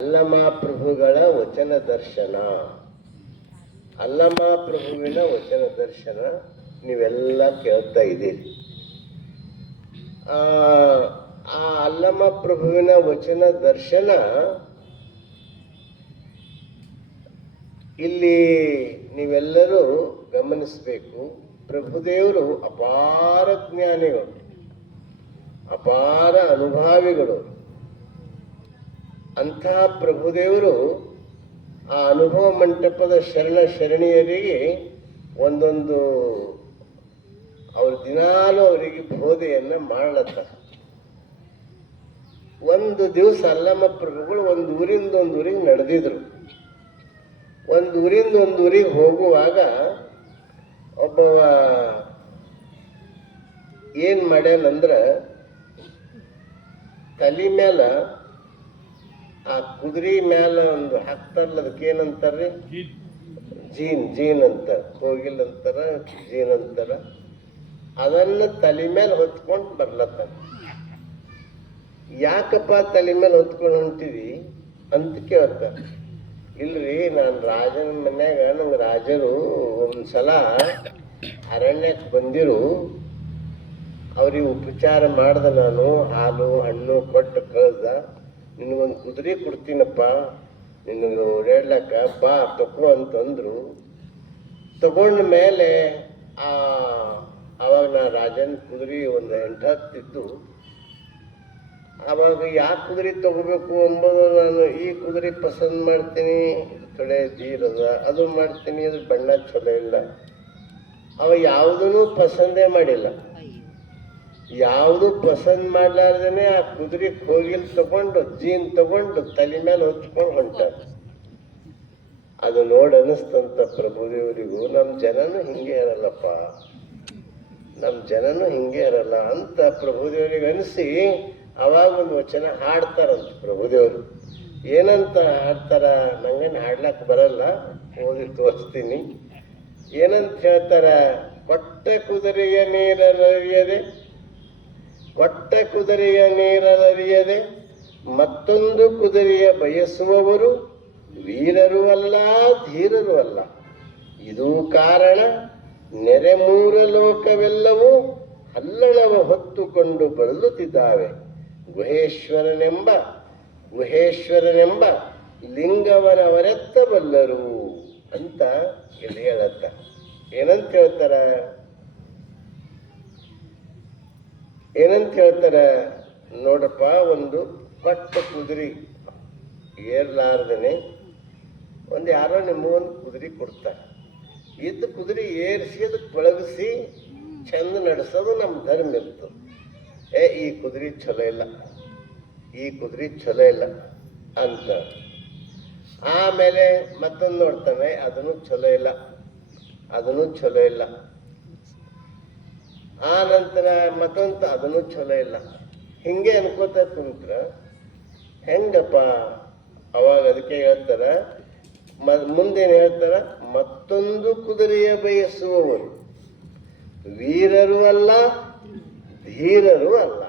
ಅಲ್ಲಮಪ್ರಭುಗಳ ವಚನ ದರ್ಶನ. ಅಲ್ಲಮಪ್ರಭುವಿನ ವಚನ ದರ್ಶನ ನೀವೆಲ್ಲ ಕೇಳ್ತಾ ಇದ್ದೀರಿ. ಆ ಅಲ್ಲಮಪ್ರಭುವಿನ ವಚನ ದರ್ಶನ ಇಲ್ಲಿ ನೀವೆಲ್ಲರೂ ಗಮನಿಸಬೇಕು. ಪ್ರಭುದೇವರು ಅಪಾರ ಜ್ಞಾನಿಗಳು, ಅಪಾರ ಅನುಭಾವಿಗಳು. ಅಂತಹ ಪ್ರಭುದೇವರು ಆ ಅನುಭವ ಮಂಟಪದ ಶರಣಿಯರಿಗೆ ಒಂದೊಂದು ಅವ್ರ ದಿನಾಲೂ ಅವರಿಗೆ ಬೋಧೆಯನ್ನು ಮಾಡ್ಲತ್ತ. ಒಂದು ದಿವಸ ಅಲ್ಲಮ ಪ್ರಭುಗಳು ಒಂದು ಊರಿಂದ ಒಂದು ಊರಿಗೆ ನಡೆದಿದ್ರು. ಒಂದು ಊರಿಂದ ಒಂದು ಊರಿಗೆ ಹೋಗುವಾಗ ಒಬ್ಬವ ಏನು ಮಾಡ್ಯಾನಂದ್ರೆ ತಲೆ ಮೇಲೆ ಆ ಕುದುರೆ ಮೇಲೆ ಒಂದು ಹಾಕ್ತಾರಲ್ಲ, ಅದಕ್ಕೆ ಏನಂತಾರ್ರಿ? ಜೀನ್ ಅಂತ, ಹೋಗಿಲ್ಲ ಅಂತಾರ, ಜೀನ್ ಅಂತಾರ. ಅದನ್ನ ತಲೆ ಮೇಲೆ ಹೊತ್ಕೊಂಡು ಬರ್ಲತ್ತ. ಯಾಕಪ್ಪ ತಲೆ ಮೇಲೆ ಹೊತ್ಕೊಂಡು ಹೊಂಟಿದಿ ಅಂತ ಕೇಳ್ತ. ಇಲ್ರಿ, ನಾನು ರಾಜನ ಮನ್ಯಾಗ ನಂಗೆ ರಾಜರು ಒಂದ್ಸಲ ಅರಣ್ಯಕ್ಕೆ ಬಂದಿರು, ಅವ್ರಿಗೆ ಉಪಚಾರ ಮಾಡ್ದೆ. ನಾನು ಹಾಲು ಹಣ್ಣು ಕೊಟ್ಟು ಕಳ್ದ. ನಿನಗೊಂದು ಕುದುರೆ ಕೊಡ್ತೀನಪ್ಪ, ನಿನಗೆ ಓಡಾಡ್ಲಕ್ಕ ಬಾ ತಗೋ ಅಂತಂದ್ರು. ತಗೊಂಡ ಮೇಲೆ ಆವಾಗ ನಾ ರಾಜನ ಕುದುರೆ ಒಂದು 8-10 ಇದ್ದು. ಆವಾಗ ಯಾಕೆ ಕುದುರೆ ತಗೋಬೇಕು ಎಂಬುದು, ನಾನು ಈ ಕುದುರೆ ಪಸಂದ್ ಮಾಡ್ತೀನಿ, ಇದು ತೊಡೆ ದೀರದ, ಅದು ಮಾಡ್ತೀನಿ, ಇದು ಬಣ್ಣ ಚಲೋ ಇಲ್ಲ. ಅವ ಯಾವುದೂ ಪಸಂದೇ ಮಾಡಿಲ್ಲ. ಯಾವುದು ಪಸಂದ್ ಮಾಡ್ಲಾರ್ದೇನೆ ಆ ಕುದುರೆ ಕೋಗಿಲ್ ತಗೊಂಡು ಜೀನ್ ತಗೊಂಡು ತಲೆ ಮೇಲೆ ಹೊಚ್ಕೊಂಡು ಹೊಂಟ. ಅದು ನೋಡಿ ಅನಿಸ್ತಂತ ಪ್ರಭುದೇವರಿಗೂ, ನಮ್ಮ ಜನನು ಹಿಂಗೆ ಇರಲ್ಲಪ್ಪ, ನಮ್ಮ ಜನನು ಹಿಂಗೆ ಇರಲ್ಲ ಅಂತ ಪ್ರಭುದೇವರಿಗೆ ಅನಿಸಿ ಅವಾಗ ಒಂದು ವಚನ ಹಾಡ್ತಾರಂತ ಪ್ರಭುದೇವರು. ಏನಂತ ಹಾಡ್ತಾರ? ನಂಗೇನು ಹಾಡ್ಲಕ್ಕೆ ಬರಲ್ಲ, ಓದಿ ತೋರಿಸ್ತೀನಿ. ಏನಂತ ಹೇಳ್ತಾರ? ಕೊಟ್ಟ ಕುದುರೆಯ ನೀರರಿಯದೆ, ಕೊಟ್ಟ ಕುದುರೆಯ ನೀರರಿಯದೆ ಮತ್ತೊಂದು ಕುದುರೆಯ ಬಯಸುವವರು ವೀರರು ಅಲ್ಲ, ಧೀರರು ಅಲ್ಲ. ಇದು ಕಾರಣ ನೆರೆ ಮೂರ ಲೋಕವೆಲ್ಲವೂ ಹಲ್ಲಣವ ಹೊತ್ತುಕೊಂಡು ಬಳಲುತ್ತಿದ್ದಾವೆ. ಗುಹೇಶ್ವರನೆಂಬ ಲಿಂಗವನವರೆತ್ತಬಲ್ಲರು ಅಂತ ಇಲ್ಲಿ ಹೇಳತ್ತ. ಏನಂತ ಹೇಳ್ತಾರ ನೋಡಪ್ಪ, ಒಂದು ಪಟ್ಟ ಕುದುರೆ ಏರ್ಲಾರ್ದನೆ ಒಂದು ಯಾರೋ ನಿಮಗೊಂದು ಕುದುರೆ ಕೊಡ್ತಾರೆ. ಇದ್ದ ಕುದುರೆ ಏರಿಸಿ ಅದಕ್ಕೆ ಪಳಗಿಸಿ ಚಂದ ನಡೆಸೋದು ನಮ್ಮ ಧರ್ಮ ಇತ್ತು. ಈ ಕುದುರೆ ಚಲೋ ಇಲ್ಲ, ಈ ಕುದುರೆ ಚಲೋ ಇಲ್ಲ ಅಂತ. ಆಮೇಲೆ ಮತ್ತೊಂದು ನೋಡ್ತಾನೆ, ಅದನ್ನು ಚಲೋ ಇಲ್ಲ, ಅದನ್ನು ಚಲೋ ಇಲ್ಲ. ಆ ನಂತರ ಮತ್ತೊಂದು, ಅದನ್ನು ಚಲೋ ಇಲ್ಲ. ಹಿಂಗೆ ಅನ್ಕೋತ ಕುಂತ್ರ ಹೆಂಗಪ್ಪ? ಅವಾಗ ಅದಕ್ಕೆ ಹೇಳ್ತಾರ, ಮುಂದೇನು ಹೇಳ್ತಾರ? ಮತ್ತೊಂದು ಕುದುರೆಯ ಬಯಸುವವರು ವೀರರು ಅಲ್ಲ, ಧೀರರು ಅಲ್ಲ.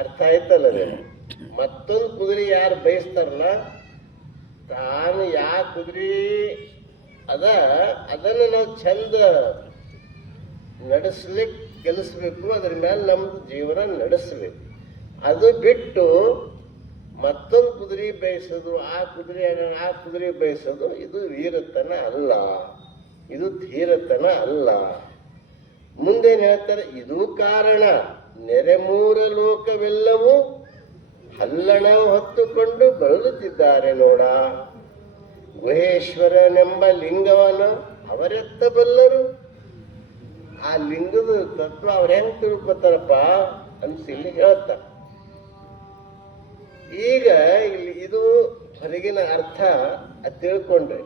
ಅರ್ಥ ಆಯ್ತಲ್ಲ? ಮತ್ತೊಂದು ಕುದುರೆ ಯಾರು ಬಯಸ್ತಾರಲ್ಲ, ತಾನು ಯಾ ಕುದುರೆ ಅದನ್ನು ನಾವು ಚಂದ ನಡೆಸ್ಲಿಕ್ಕೆ ಕೆಲಸಬೇಕು, ಅದ್ರ ಮೇಲೆ ನಮ್ದು ಜೀವನ ನಡೆಸ್ಬೇಕು. ಅದು ಬಿಟ್ಟು ಮತ್ತೊಂದು ಕುದುರೆ ಬಯಸೋದು, ಆ ಕುದುರೆ ಬಯಸೋದು, ಇದು ವೀರತನ ಅಲ್ಲ, ಇದು ಧೀರತನ ಅಲ್ಲ. ಮುಂದೇನು ಹೇಳ್ತಾರೆ? ಇದು ಕಾರಣ ನೆರೆ ಮೂರ ಲೋಕವೆಲ್ಲವೂ ಹಲ್ಲಣ ಹೊತ್ತುಕೊಂಡು ಬಳಲುತ್ತಿದ್ದಾರೆ ನೋಡ. ಗುಹೇಶ್ವರನೆಂಬ ಲಿಂಗವನ ಅವರೆತ್ತಬಲ್ಲರು. ಆ ಲಿಂಗದ ತತ್ವ ಅವ್ರು ಹೆಂಗ್ ತಿಳ್ಕೊತಾರಪ್ಪ ಅಂತ ಇಲ್ಲಿ ಹೇಳ್ತ. ಈಗ ಇಲ್ಲಿ ಇದು ಹೊರಗಿನ ಅರ್ಥ ಅದು ತಿಳ್ಕೊಂಡ್ರೆ,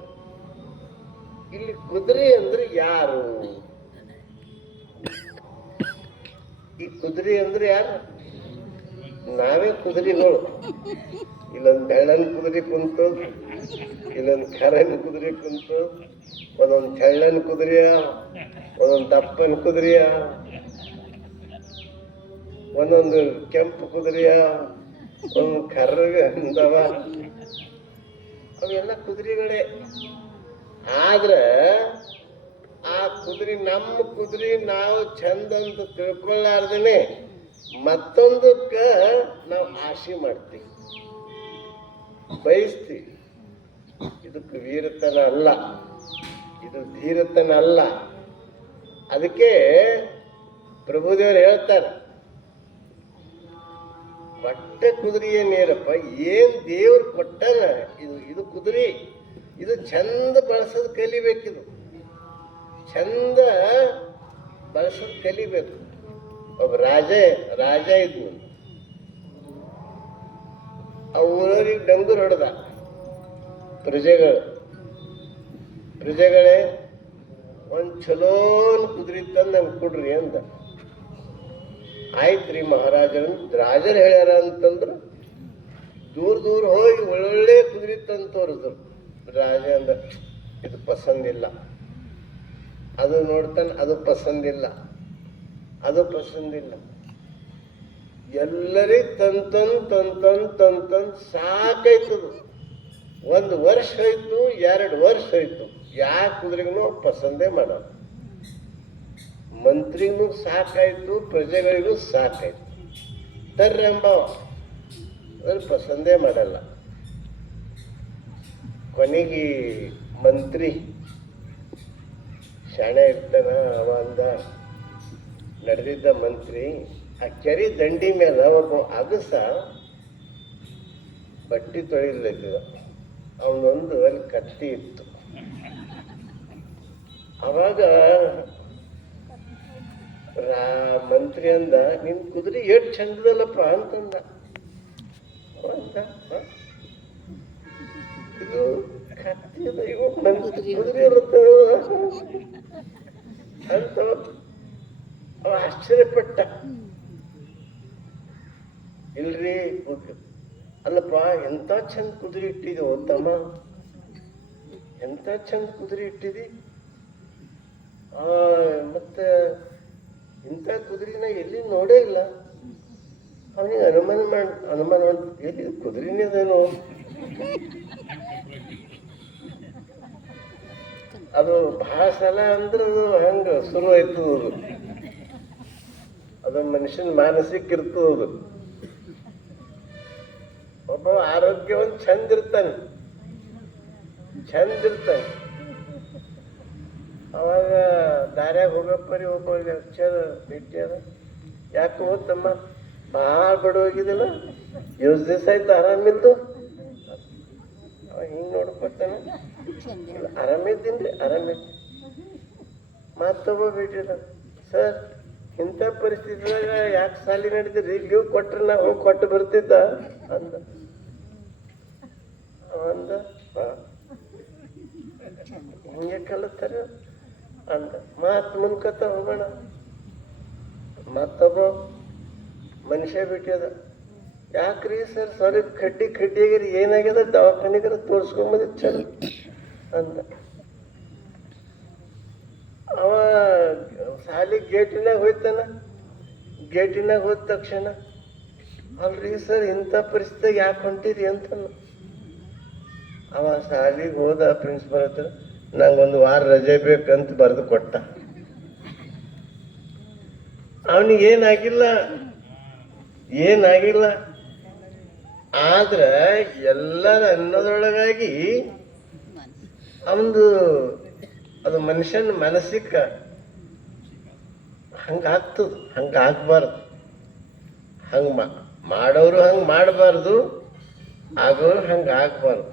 ಇಲ್ಲಿ ಕುದುರೆ ಅಂದ್ರೆ ಯಾರು? ಈ ಕುದುರೆ ಅಂದ್ರೆ ಯಾರು? ನಾವೇ ಕುದುರೆಗಳು. ಇಲ್ಲೊಂದು ಬೆಳ್ಳನ್ ಕುದುರೆ ಕುಂತು, ಇಲ್ಲೊಂದು ಕರನ್ ಕುದುರೆ ಕುಂತು, ಒಂದೊಂದು ತೆಳ್ಳನ್ ಕುದುರೆಯ, ಒಂದೊಂದು ದಪ್ಪನ ಕುದುರೆಯ, ಒಂದೊಂದು ಕೆಂಪು ಕುದುರೆಯ, ಒಂದು ಕರ್ರಗ ಅಂದವ, ಅವೆಲ್ಲ ಕುದುರೆಗಳೇ. ಆದ್ರ ಆ ಕುದುರೆ ನಮ್ಮ ಕುದುರೆ ನಾವು ಚಂದ ಅಂತ ತಿಳ್ಕೊಳ್ಳಾರ್ದೇನೆ ಮತ್ತೊಂದಕ್ಕ ನಾವು ಆಶೆ ಮಾಡ್ತೀವಿ, ಬಯಸ್ತೀವಿ. ಇದಕ್ಕೆ ವೀರತನ ಅಲ್ಲ, ಇದು ಧೀರತನ ಅಲ್ಲ. ಅದಕ್ಕೆ ಪ್ರಭುದೇವರು ಹೇಳ್ತಾರೆ, ಕೊಟ್ಟ ಕುದುರೆಯ ನೀರಪ್ಪ, ಏನ್ ದೇವ್ರು ಕೊಟ್ಟನ ಇದು, ಇದು ಕುದುರೆ, ಇದು ಚಂದ ಬಳಸೋದು ಕಲಿಬೇಕಿದು, ಚಂದ ಬಳಸೋದು ಕಲಿಬೇಕು. ಒಬ್ಬ ರಾಜ ಇದ್ನು, ಆ ಊರವ್ರಿಗೆ ಡಂಗೂರ್ ಹೊಡೆದ. ಪ್ರಜೆಗಳೇ ಒಂದು ಚಲೋನ್ ಕುದುರೆ ತಂದು ನಂಗೆ ಕೊಡ್ರಿ ಅಂದ. ಆಯ್ತ್ರಿ ಮಹಾರಾಜರಂತ ರಾಜರು ಹೇಳ್ಯಾರ ಅಂತಂದ್ರು ದೂರ ಹೋಗಿ ಒಳ್ಳೊಳ್ಳೆ ಕುದುರೆ ತಂದು ತೋರಿದ್ರು. ರಾಜ ಅಂದ, ಇದು ಪಸಂದಿಲ್ಲ. ಅದು ನೋಡ್ತಾನೆ, ಅದು ಪಸಂದಿಲ್ಲ, ಅದು ಪಸಂದಿಲ್ಲ. ಎಲ್ಲರಿಗೂ ತಂತಂದು ಸಾಕಾಯ್ತದು. 1 ವರ್ಷ ಹೋಯ್ತು, 2 ವರ್ಷ ಹೋಯ್ತು, ಯಾವ ಕುದುರೆಗೂ ಪಸಂದೇ ಮಾಡೋದು. ಮಂತ್ರಿಗೂ ಸಾಕಾಯ್ತು, ಪ್ರಜೆಗಳಿಗೂ ಸಾಕಾಯ್ತು. ತರ್ರಿ ಎಂಬವ ಅದ್ರ ಪಸಂದೇ ಮಾಡಲ್ಲ. ಕೊನೆಗೆ ಮಂತ್ರಿ ಶಾಣೆ ಇರ್ತಾನ, ಅವ ಅಂದ, ನಡೆದಿದ್ದ ಮಂತ್ರಿ ಆ ಕೆರೆ ದಂಡಿ ಮೇಲೆ ಒಬ್ಬ ಅಗಸ ಬಟ್ಟಿ ತೊಳಿಲಿದ್ದ. ಅವನೊಂದು ಅಲ್ಲಿ ಕತ್ತಿ ಇತ್ತು. ಅವಾಗ ಮಂತ್ರಿ ಅಂದ, ನಿನ್ ಕುದುರೆ ಎಷ್ಟು ಚಂದದಲ್ಲಪ್ಪ ಅಂತಂದ. ಇದು ಕತ್ತಿ ಕುದುರೆ ಇರುತ್ತೆ ಅಂತ ಅವ ಆಶ್ಚರ್ಯಪಟ್ಟ. ಇಲ್ರಿ, ಅಲ್ಲಪ್ಪ ಎಂತ ಚಂದ ಕುದುರೆ ಇಟ್ಟಿದೋ ತಮ್ಮ, ಎಂತ ಚಂದ ಕುದುರೆ ಇಟ್ಟಿದಿ. ಮತ್ತೆ ಇಂಥ ಕುದುರೆನ ಎಲ್ಲಿ ನೋಡೇ ಇಲ್ಲ. ಅವನಿಗೆ ಅನುಮಾನ ಎಲ್ಲಿ ಕುದುರೆನೇದೇನು. ಅದು ಬಹಳ ಸಲ ಅಂದ್ರೆ ಹಂಗ ಶುರು ಆಯ್ತು. ಅದು ಮನುಷ್ಯನ ಮಾನಸಿಕ ಇರ್ತದ. ಒಬ್ಬ ಆರೋಗ್ಯವಂತ ಚಂದ ಇರ್ತಾನೆ. ಅವಾಗ ದಾರ್ಯಾಗ ಹೋಗಪ್ಪರಿ ಒಬ್ಬ ಅಕ್ಷರ ಭೇಟಿ ಅದ. ಯಾಕೆ ಹೋತಮ್ಮ, ಭಾಳ ಬಡವಾಗಿದಿಲ್ಲ, ಎಷ್ಟು ದಿವಸ ಆಯ್ತು ಆರಾಮಿಲ್ದು. ಅವ ಹಿಂಗೆ ನೋಡ್ಕೊತಾನೆ, ಆರಾಮಿದ್ದೀನಿ. ಮತ್ತೊಬ್ಬ ಭೇಟಿದ, ಸರ್ ಇಂಥ ಪರಿಸ್ಥಿತಿದಾಗ ಯಾಕೆ ಸಾಲಿ ನಡೀತಿದ್ರಿ, ಲೀವ್ ಕೊಟ್ರೆ ನಾ ಹೋಗಿ ಕೊಟ್ಟು ಬರ್ತಿದ್ದ ಅಂದ. ಅಂದ ಹಿಂಗೆ ಕಲಿಸ್ತಾರೆ ಅಂದ. ಮುಂದ್ಕತ್ತ ಹೋಗೋಣ. ಮತ್ತೊಬ್ಬ ಮನುಷ್ಯ ಬಿಟ್ಟಿದ, ಯಾಕ್ರಿ ಸರ್ ಸ್ವಲ್ಪ ಕಡ್ಡಿ ಆಗಿರಿ, ಏನಾಗ್ಯದ, ದವಾಖಾನಿಗಾರ ತೋರಿಸ್ಕೊಂಬಂದಿ ಚಲ ಅಂದ. ಅವ ಸಾಲಿ ಗೇಟಿನಾಗ ಹೋಯ್ತಾನ. ಗೇಟಿನಾಗ ಹೋದ ತಕ್ಷಣ, ಅಲ್ರಿ ಸರ್ ಇಂಥ ಪರಿಸ್ಥಿತಿ ಯಾಕೆ ಹೊಂಟಿರಿ ಅಂತ. ಅವ ಸಾಲಿಗೆ ಹೋದ, ಪ್ರಿನ್ಸಿಪಲ್ ಹತ್ರ ನಂಗೊಂದು ವಾರ ರಜೆ ಬೇಕಂತ ಬರೆದು ಕೊಟ್ಟ. ಅವನಿಗೆ ಏನಾಗಿಲ್ಲ. ಆದ್ರ ಎಲ್ಲರ ಅನ್ನೋದ್ರೊಳಗಾಗಿ ಅವನು ಅದು ಮನುಷ್ಯನ ಮನಸ್ಸಿಗೆ ಹಂಗಾಗ್ತದ. ಹಂಗಾಗ್ಬಾರ್ದು. ಹಂಗೆ ಮಾಡೋರು ಹಂಗೆ ಮಾಡಬಾರ್ದು, ಆಗೋರು ಹಂಗೆ ಆಗ್ಬಾರ್ದು.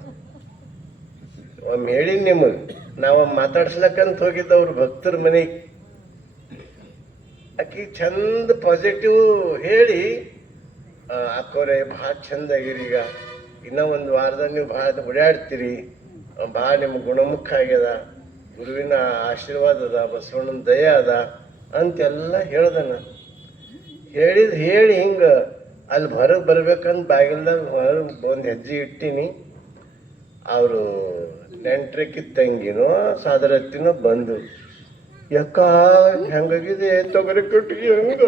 ಒಮ್ಮೆ ಹೇಳಿ ನಿಮಗೆ, ನಾವು ಮಾತಾಡ್ಸ್ಲಕ್ಕಂತ ಹೋಗಿದ್ದವ್ರು ಭಕ್ತರ ಮನೆಗೆ. ಆಕಿ ಚಂದ ಪಾಸಿಟಿವ್ ಹೇಳಿ, ಅಕ್ಕೋರೆ ಭಾಳ ಚಂದ ಆಗಿರಿ, ಈಗ ಇನ್ನೂ 1 ವಾರದಾಗ ನೀವು ಭಾಳ ಓಡಾಡ್ತೀರಿ, ಭಾಳ ನಿಮ್ಗೆ ಗುಣಮುಖ ಆಗ್ಯದ, ಗುರುವಿನ ಆಶೀರ್ವಾದ ಅದ, ಬಸವಣ್ಣನ ದಯ ಅದ ಅಂತೆಲ್ಲ ಹೇಳ್ದನ. ಹೇಳಿ ಹಿಂಗೆ ಅಲ್ಲಿ ಹೊರಗೆ ಬರ್ಬೇಕಂತ ಬಾಗಿಲ್ದಾಗ ಹೊರಗೆ ಒಂದು ಹೆಜ್ಜೆ ಇಟ್ಟೀನಿ. ಅವರು ನೆಂಟ್ರಕ್ಕಿ ತಂಗಿನೋ ಸಾದರತ್ತಿನೋ ಬಂದು, ಯಾಕ ಹೆಂಗಾಗಿದೆ ತೊಗರಿ ಕಟ್ಟಿಗೆ ಹಂಗ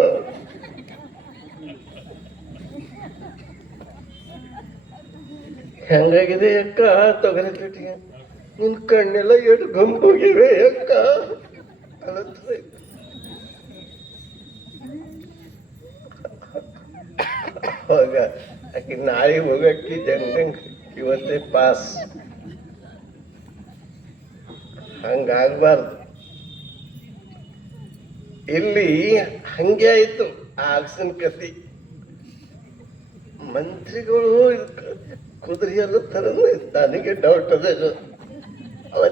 ಹೆಂಗಾಗಿದೆ ಅಕ್ಕ ತೊಗರಿ ತಿಟ್ಟಿಗೆ? ನಿನ್ ಕಣ್ಣೆಲ್ಲ ಎಷ್ಟು ಗಂಬೋಗಿವೆ ಅಕ್ಕ ಅಳತ್ರ. ಅವಾಗ ಆಕಿ ನಾಳೆ ಹೋಗಕ್ಕಿ ಜಂಗ್ ಇವತ್ತೇ ಪಾಸ್. ಹಂಗಾಗ್ಬಾರ್ದು. ಇಲ್ಲಿ ಹಂಗೆ ಆಯ್ತು ಆ ಅಗಸನ್ ಕತಿ. ಮಂತ್ರಿಗಳು ಕುದುರೆ ಎಲ್ಲ ತರ ನನಗೆ ಡೌಟ್ ಅದ. ಅವ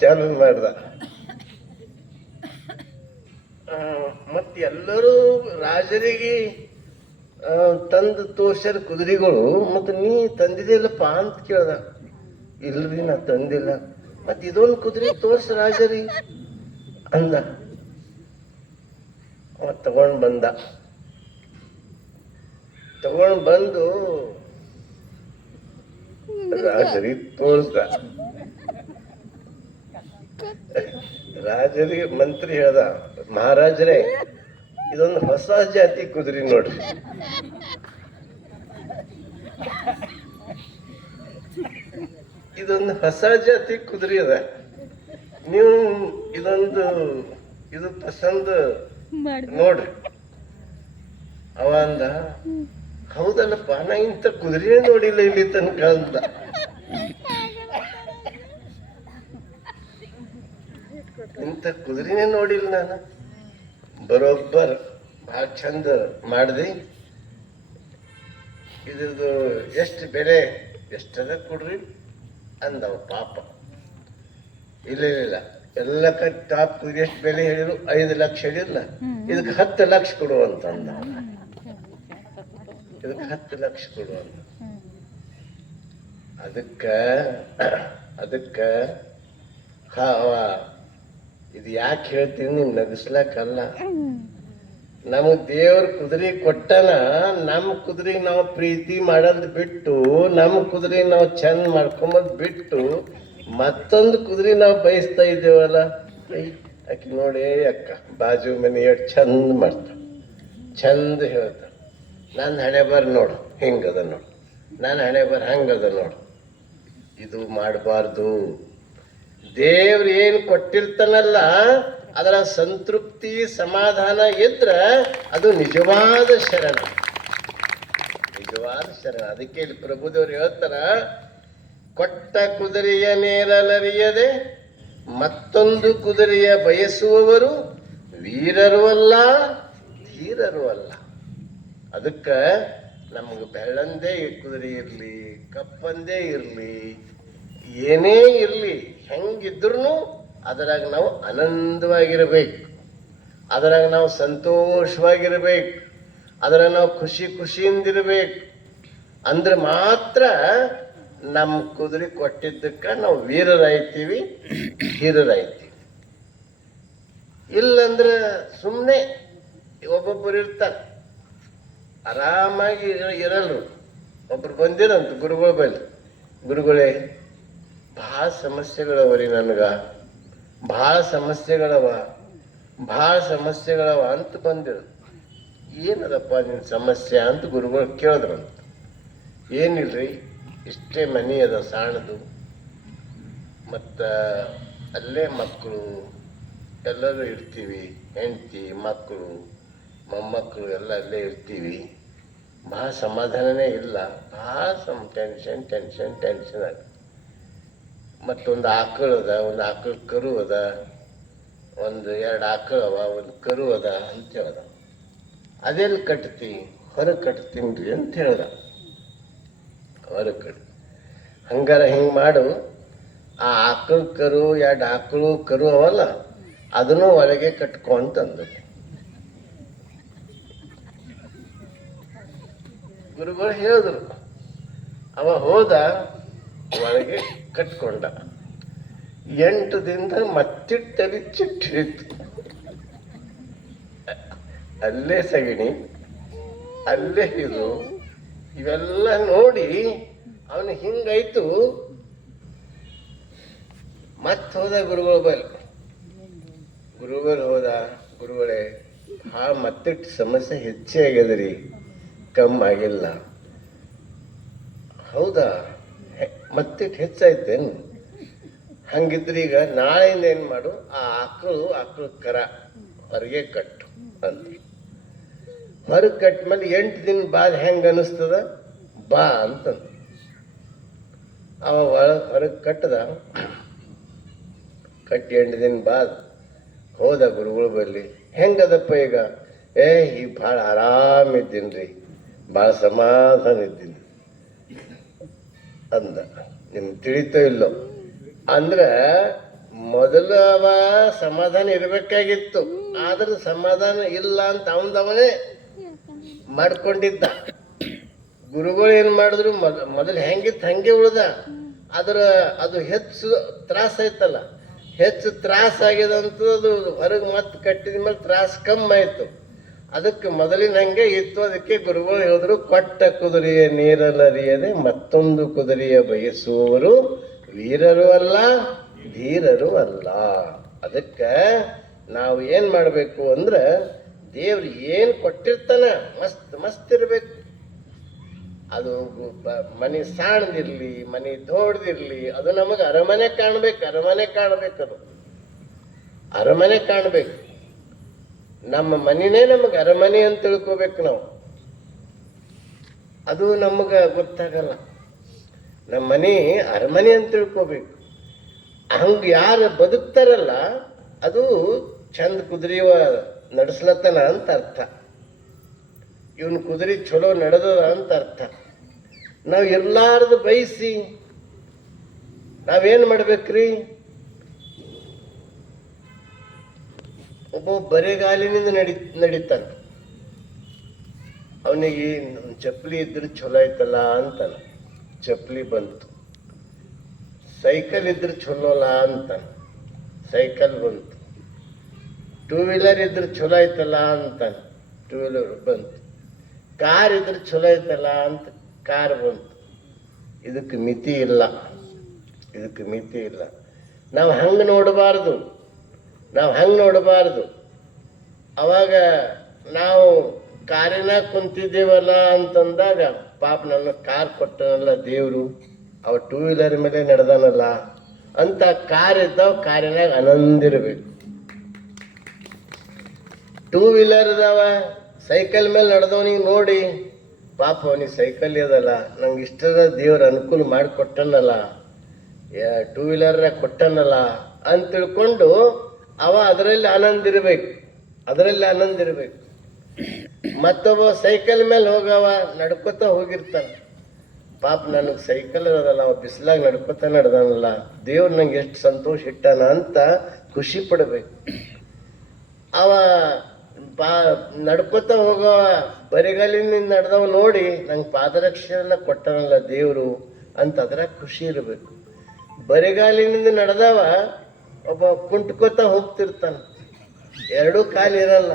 ಚಾಲು ಮಾಡ್ದ. ಎಲ್ಲರೂ ರಾಜರಿಗೆ ತಂದು ತೋರ್ಸ್ಯಾರ ಕುದುರೆಗಳು. ಮತ್ತೆ ನೀ ತಂದಿದೆಯಲ್ಲಪ್ಪ ಅಂತ ಕೇಳ್ದ. ಇಲ್ರಿ ನಾ ತಂದಿಲ್ಲ. ಮತ್ ಇದೊಂದು ಕುದುರೆ ತೋರ್ಸ ರಾಜರಿ ಅಂದ. ಅವ ತಗೊಂಡ್ ಬಂದು ರಾಜರಿಗೆ ತೋರ್ಸ್ದ. ರಾಜರಿಗೆ ಮಂತ್ರಿ ಹೇಳ್ದ, ಮಹಾರಾಜರೇ ಇದೊಂದು ಹೊಸ ಜಾತಿ ಕುದುರೆ ನೋಡ್ರಿ. ಇದೊಂದು ಹೊಸ ಜಾತಿ ಕುದುರೆ ಅದ, ನೀವು ಇದು ಪಸಂದ್ ನೋಡ್ರಿ. ಅವ ಅಂದ, ಹೌದಲ್ಲಪ್ಪ ನಾ ಇಂಥ ಕುದುರೆ ನೋಡಿಲ್ಲ ಇಲ್ಲಿ ತನಕ ಅಂತ. ಇಂಥ ಕುದುರೆನೇ ನೋಡಿಲ್ಲ ನಾನು. ಬರೋಬ್ಬರ್ ಭಾಳ ಚಂದ ಮಾಡ್ದಿ. ಇದ್ರದ್ದು ಎಷ್ಟು ಬೆಲೆ ಎಷ್ಟದ ಕೊಡ್ರಿ ಅಂದವ ಪಾಪ. ಇಲ್ಲ ಎಲ್ಲ ಟಾಪ್ ಕುದುರೆ ಎಷ್ಟು ಬೆಲೆ ಹೇಳಿದ್ರು 5 ಲಕ್ಷ ಹೇಳಿಲ್ಲ, ಇದಕ್ಕೆ 10 ಲಕ್ಷ ಕೊಡುವಂತ ಅಂದ. ಇದಕ್ಕೆ 10 ಲಕ್ಷ ಕೊಡುವಂತ. ಅದಕ್ಕ ಇದು ಯಾಕೆ ಹೇಳ್ತೀನಿ, ನಿಮ್ ನಗಿಸ್ಲಕ್ಕಲ್ಲ. ನಮಗ್ ದೇವ್ರ ಕುದುರೆ ಕೊಟ್ಟನ, ನಮ್ಮ ಕುದುರೆ ನಾವು ಪ್ರೀತಿ ಮಾಡೋದ್ ಬಿಟ್ಟು, ನಮ್ಮ ಕುದುರೆ ನಾವು ಚಂದ ಮಾಡ್ಕೊಂಬದ್ ಬಿಟ್ಟು ಮತ್ತೊಂದು ಕುದುರೆ ನಾವು ಬಯಸ್ತಾ ಇದ್ದೇವಲ್ಲ. ಆಕಿ ನೋಡಿ ಅಕ್ಕ ಬಾಜು ಮನೆ ಎಷ್ಟು ಚಂದ ಮಾಡ್ತ, ಚಂದ ಹೇಳ್ತ. ನನ್ನ ಹಣೆ ಬರ್ ನೋಡು ಹಿಂಗದ ನೋಡು, ನನ್ನ ಹಣೆ ಬರ್ ಹಂಗದ ನೋಡು. ಇದು ಮಾಡಬಾರ್ದು. ದೇವ್ರು ಏನು ಕೊಟ್ಟಿರ್ತಾನಲ್ಲ ಅದರ ಸಂತೃಪ್ತಿ ಸಮಾಧಾನ ಇದ್ರ ಅದು ನಿಜವಾದ ಶರಣ, ನಿಜವಾದ ಶರಣ. ಅದಕ್ಕೆ ಇಲ್ಲಿ ಪ್ರಭುದೇವ್ರು ಹೇಳ್ತಾರ, ಕೊಟ್ಟ ಕುದುರೆಯ ನೇರಲರಿಯದೆ ಮತ್ತೊಂದು ಕುದುರೆಯ ಬಯಸುವವರು ವೀರರು ಅಲ್ಲ, ಧೀರರು ಅಲ್ಲ. ಅದಕ್ಕ ನಮ್ಗೆ ಬೆಳ್ಳಂದೇ ಕುದುರೆ ಇರ್ಲಿ, ಕಪ್ಪಂದೇ ಇರ್ಲಿ, ಏನೇ ಇರ್ಲಿ, ಹೆಂಗಿದ್ರು ಅದರಾಗ ನಾವು ಆನಂದವಾಗಿರ್ಬೇಕು, ಅದರಾಗ ನಾವು ಸಂತೋಷವಾಗಿರ್ಬೇಕು, ಅದರಾಗ ನಾವು ಖುಷಿಯಿಂದಿರ್ಬೇಕು. ಅಂದ್ರೆ ಮಾತ್ರ ನಮ್ಮ ಕುದುರೆ ಕೊಟ್ಟಿದ್ದಕ್ಕ ನಾವು ವೀರರಾಯ್ತೀವಿ, ಧೀರರಾಯ್ತೀವಿ. ಇಲ್ಲಂದ್ರೆ ಸುಮ್ಮನೆ ಒಬ್ಬೊಬ್ಬರು ಇರ್ತಾರೆ ಆರಾಮಾಗಿ ಇರಲ್ರು. ಒಬ್ರು ಬಂದಿರಂತ ಗುರುಗಳ ಬಳಿ, ಗುರುಗಳೇ ಭಾಳ ಸಮಸ್ಯೆಗಳವ ರೀ, ನನಗ ಭಾಳ ಸಮಸ್ಯೆಗಳವ ಅಂತ ಬಂದಿರು. ಏನದಪ್ಪ ನಿನ್ನ ಸಮಸ್ಯೆ ಅಂತ ಗುರುಗಳು ಕೇಳಿದ್ರಂತ. ಏನಿಲ್ರಿ, ಇಷ್ಟೇ ಮನೆ ಅದ ಸಣ್ಣದು, ಮತ್ತು ಅಲ್ಲೇ ಮಕ್ಕಳು ಎಲ್ಲರೂ ಇರ್ತೀವಿ, ಹೆಂಡತಿ ಮಕ್ಕಳು ಮೊಮ್ಮಕ್ಕಳು ಎಲ್ಲ ಅಲ್ಲೇ ಇರ್ತೀವಿ. ಭಾಳ ಸಮಾಧಾನನೇ ಇಲ್ಲ, ಭಾಳ ಟೆನ್ಷನ್ ಆಗ. ಮತ್ತೊಂದು ಆಕಳು ಅದ, ಒಂದು ಆಕಳು ಕರು ಅದ, 1-2 ಆಕಳು ಅವ, ಒಂದು ಕರು ಅದ ಅಂತ ಹೇಳ್ದ. ಅದೆಲ್ಲಿ ಕಟ್ತಿ? ಹೊರಗೆ ಕಟ್ತೀನಿ ರೀ ಅಂತ ಹೇಳ್ದ. ಹೊರಗೆ ಕಟ್ಟಿ ಹಂಗಾರ ಹಿಂಗೆ ಮಾಡು, ಆ ಆಕಳು ಕರು 2 ಆಕಳು ಕರು ಅವಲ್ಲ ಅದನ್ನು ಒಳಗೆ ಕಟ್ಕೊ ಅಂತಂದು ಗುರುಗಳು ಹೇಳಿದ್ರು. ಅವ ಹೋದ, ಒಳಗೆ ಕಟ್ಕೊಂಡ. 8 ದಿನದ ಮತ್ತಿಟ್ಟಲ್ಲಿ ಚಿಟ್ಟಿತ್ತು. ಅಲ್ಲೇ ಸಗಣಿ, ಅಲ್ಲೇ ಇದು, ಇವೆಲ್ಲ ನೋಡಿ ಅವನು ಹಿಂಗಾಯ್ತು. ಮತ್ತೆ ಹೋದ ಗುರುಗಳ ಬಳಿ. ಗುರುಗಳು ಹೋದ, ಗುರುಗಳೇ ಮತ್ತಿಟ್ಟು ಸಮಸ್ಯೆ ಹೆಚ್ಚೇ ಆಗ್ಯದ್ರಿ, ಕಮ್ಮಿ ಆಗಿಲ್ಲ. ಹೌದಾ, ಮತ್ತೆ ಹೆಚ್ಚಾಯ್ತೇನು? ಹಂಗಿದ್ರೆ ಈಗ ನಾಳೆಯಿಂದ ಏನು ಮಾಡು, ಆ ಆಕಳು ಕರ ಹೊರಗೆ ಕಟ್ಟು ಅಂದ್ರು. ಹೊರಗೆ ಕಟ್ಮೇಲೆ 8 ದಿನ ಬಾದ್ ಹೆಂಗೆ ಅನಿಸ್ತದ ಬಾ ಅಂತಂದು ಅವ ಹೊರಗೆ ಕಟ್ಟದ. ಕಟ್ಟಿ 8 ದಿನ ಬಾದ್ ಹೋದ ಗುರುಗಳು ಬರಲಿ. ಹೆಂಗದಪ್ಪ ಈಗ? ಈಗ ಭಾಳ ಆರಾಮಿದ್ದೀನಿ ರೀ, ಭಾಳ ಸಮಾಧಾನ ಇದ್ದೀನಿ ಅಂದ. ನಿಮ್ಗೆ ತಿಳಿತೋ ಇಲ್ಲೋ ಅಂದ್ರೆ ಮೊದಲು ಅವ ಸಮಾಧಾನ ಇರಬೇಕಾಗಿತ್ತು, ಆದ್ರೆ ಸಮಾಧಾನ ಇಲ್ಲ ಅಂತ ಅವನದವನೇ ಮಾಡ್ಕೊಂಡಿದ್ದ. ಗುರುಗಳು ಏನು ಮಾಡಿದ್ರು, ಮೊದಲು ಹೆಂಗಿತ್ತು ಹಂಗೆ ಉಳ್ದ. ಅದು ಹೆಚ್ಚು ತ್ರಾಸ ಐತಲ್ಲ, ಹೆಚ್ಚು ತ್ರಾಸ ಆಗ್ಯದಂತೂ ಅದು ಹೊರಗೆ ಮತ್ತೆ ಕಟ್ಟಿದ ಮೇಲೆ ತ್ರಾಸ ಕಮ್ಮಿ ಆಯ್ತು. ಅದಕ್ಕೆ ಮೊದಲಿನ ಹಂಗೆ ಇತ್ತು. ಅದಕ್ಕೆ ಗುರುಗಳು ಹೇಳಿದ್ರು, ಕೊಟ್ಟ ಕುದುರೆಯ ನೀರಲ್ಲರಿಯದೆ ಮತ್ತೊಂದು ಕುದುರೆಯ ಬಯಸುವವರು ವೀರರು ಅಲ್ಲ, ಧೀರರು ಅಲ್ಲ. ಅದಕ್ಕೆ ನಾವು ಏನು ಮಾಡಬೇಕು ಅಂದ್ರೆ, ದೇವ್ರು ಏನು ಕೊಟ್ಟಿರ್ತಾನ ಮಸ್ತ್ ಇರಬೇಕು. ಅದು ಮನೆ ಸಾಣದಿರ್ಲಿ, ಮನೆ ದೊಡ್ಡದಿರ್ಲಿ, ಅದು ನಮಗೆ ಅರಮನೆ ಕಾಣ್ಬೇಕು. ಅದು ಅರಮನೆ ಕಾಣ್ಬೇಕು. ನಮ್ಮ ಮನೆನೇ ನಮಗೆ ಅರಮನೆ ಅಂತ ತಿಳ್ಕೋಬೇಕು ನಾವು. ಅದು ನಮಗೆ ಗೊತ್ತಾಗಲ್ಲ. ನಮ್ಮ ಮನೆ ಅರಮನೆ ಅಂತ ತಿಳ್ಕೋಬೇಕು. ಹಂಗೆ ಯಾರು ಬದುಕ್ತಾರಲ್ಲ, ಅದು ಚಂದ ಕುದುರೆವ ನಡೆಸ್ಲತ್ತನ ಅಂತ ಅರ್ಥ. ಇವನು ಕುದುರೆ ಚಲೋ ನಡೆದದ ಅಂತ ಅರ್ಥ. ನಾವು ಇರ್ಲಾರ್ದು ಬಯಸಿ ನಾವೇನು ಮಾಡ್ಬೇಕ್ರಿ? ಒಬ್ಬ ಬರೆಗಾಲಿನಿಂದ ನಡೀತಾನ. ಅವನಿಗೆ ಚಪ್ಪಲಿ ಇದ್ರೆ ಚಲೋ ಐತಲ್ಲ ಅಂತಾನ, ಚಪ್ಪಲಿ ಬಂತು. ಸೈಕಲ್ ಇದ್ರೆ ಚಲೋಲ್ಲ ಅಂತಾನ, ಸೈಕಲ್ ಬಂತು. 2 ವೀಲರ್ ಇದ್ರೆ ಚಲೋ ಐತಲ್ಲ ಅಂತಾನ, 2 ವೀಲರ್ ಬಂತು. ಕಾರ್ ಇದ್ರೆ ಚಲೋ ಐತಲ್ಲ ಅಂತ ಕಾರ್ ಬಂತು. ಇದಕ್ಕೆ ಮಿತಿ ಇಲ್ಲ. ನಾವು ಹಂಗೆ ನೋಡಬಾರ್ದು. ಅವಾಗ ನಾವು ಕಾರಿನಾಗ ಕುಂತಿದ್ದೇವಲ್ಲ ಅಂತಂದಾಗ, ಪಾಪ ನನ್ನ ಕಾರ್ ಕೊಟ್ಟನಲ್ಲ ದೇವರು, ಅವ 2 ವೀಲರ್ ಮೇಲೆ ನಡೆದಾನಲ್ಲ ಅಂತ ಕಾರ್ ಇದ್ದಾವ ಕಾರಿನಾಗ ಆನಂದಿರ್ಬೇಕು. 2 ವೀಲರ್ ಇದಾವ, ಸೈಕಲ್ ಮೇಲೆ ನಡೆದವನಿಗೆ ನೋಡಿ, ಪಾಪ ಅವನಿಗೆ ಸೈಕಲ್ ಇದಲ್ಲ, ನಂಗೆ ಇಷ್ಟದ ದೇವ್ರ ಅನುಕೂಲ ಮಾಡಿಕೊಟ್ಟನಲ್ಲ, 2 ವೀಲರ್ನಾಗ ಕೊಟ್ಟನಲ್ಲ ಅಂತ ತಿಳ್ಕೊಂಡು ಅವ ಅದರಲ್ಲಿ ಆನಂದ ಇರಬೇಕು. ಮತ್ತೊಬ್ಬ ಸೈಕಲ್ ಮೇಲೆ ಹೋಗವ ನಡ್ಕೋತ ಹೋಗಿರ್ತಾನೆ, ಪಾಪ ನನಗೆ ಸೈಕಲ್ ಇರೋದಲ್ಲ, ಅವ ಬಿಸಿಲಾಗ ನಡ್ಕೋತ ನಡೆದಾನಲ್ಲ, ದೇವ್ರು ನಂಗೆ ಎಷ್ಟು ಸಂತೋಷ ಇಟ್ಟಾನ ಅಂತ ಖುಷಿ ಪಡಬೇಕು. ಅವ ನಡ್ಕೋತ ಹೋಗವ ಬರಿಗಾಲಿನಿಂದ ನಡೆದವ ನೋಡಿ, ನಂಗೆ ಪಾದರಕ್ಷೆಲ್ಲ ಕೊಟ್ಟನಲ್ಲ ದೇವರು ಅಂತ ಅದ್ರಾಗ ಖುಷಿ ಇರಬೇಕು. ಬರಿಗಾಲಿನಿಂದ ನಡೆದವ ಒಬ್ಬ ಕುಂಟ್ಕೋತ ಹೋಗ್ತಿರ್ತಾನೆ, 2 ಕಾಲು ಇರಲ್ಲ.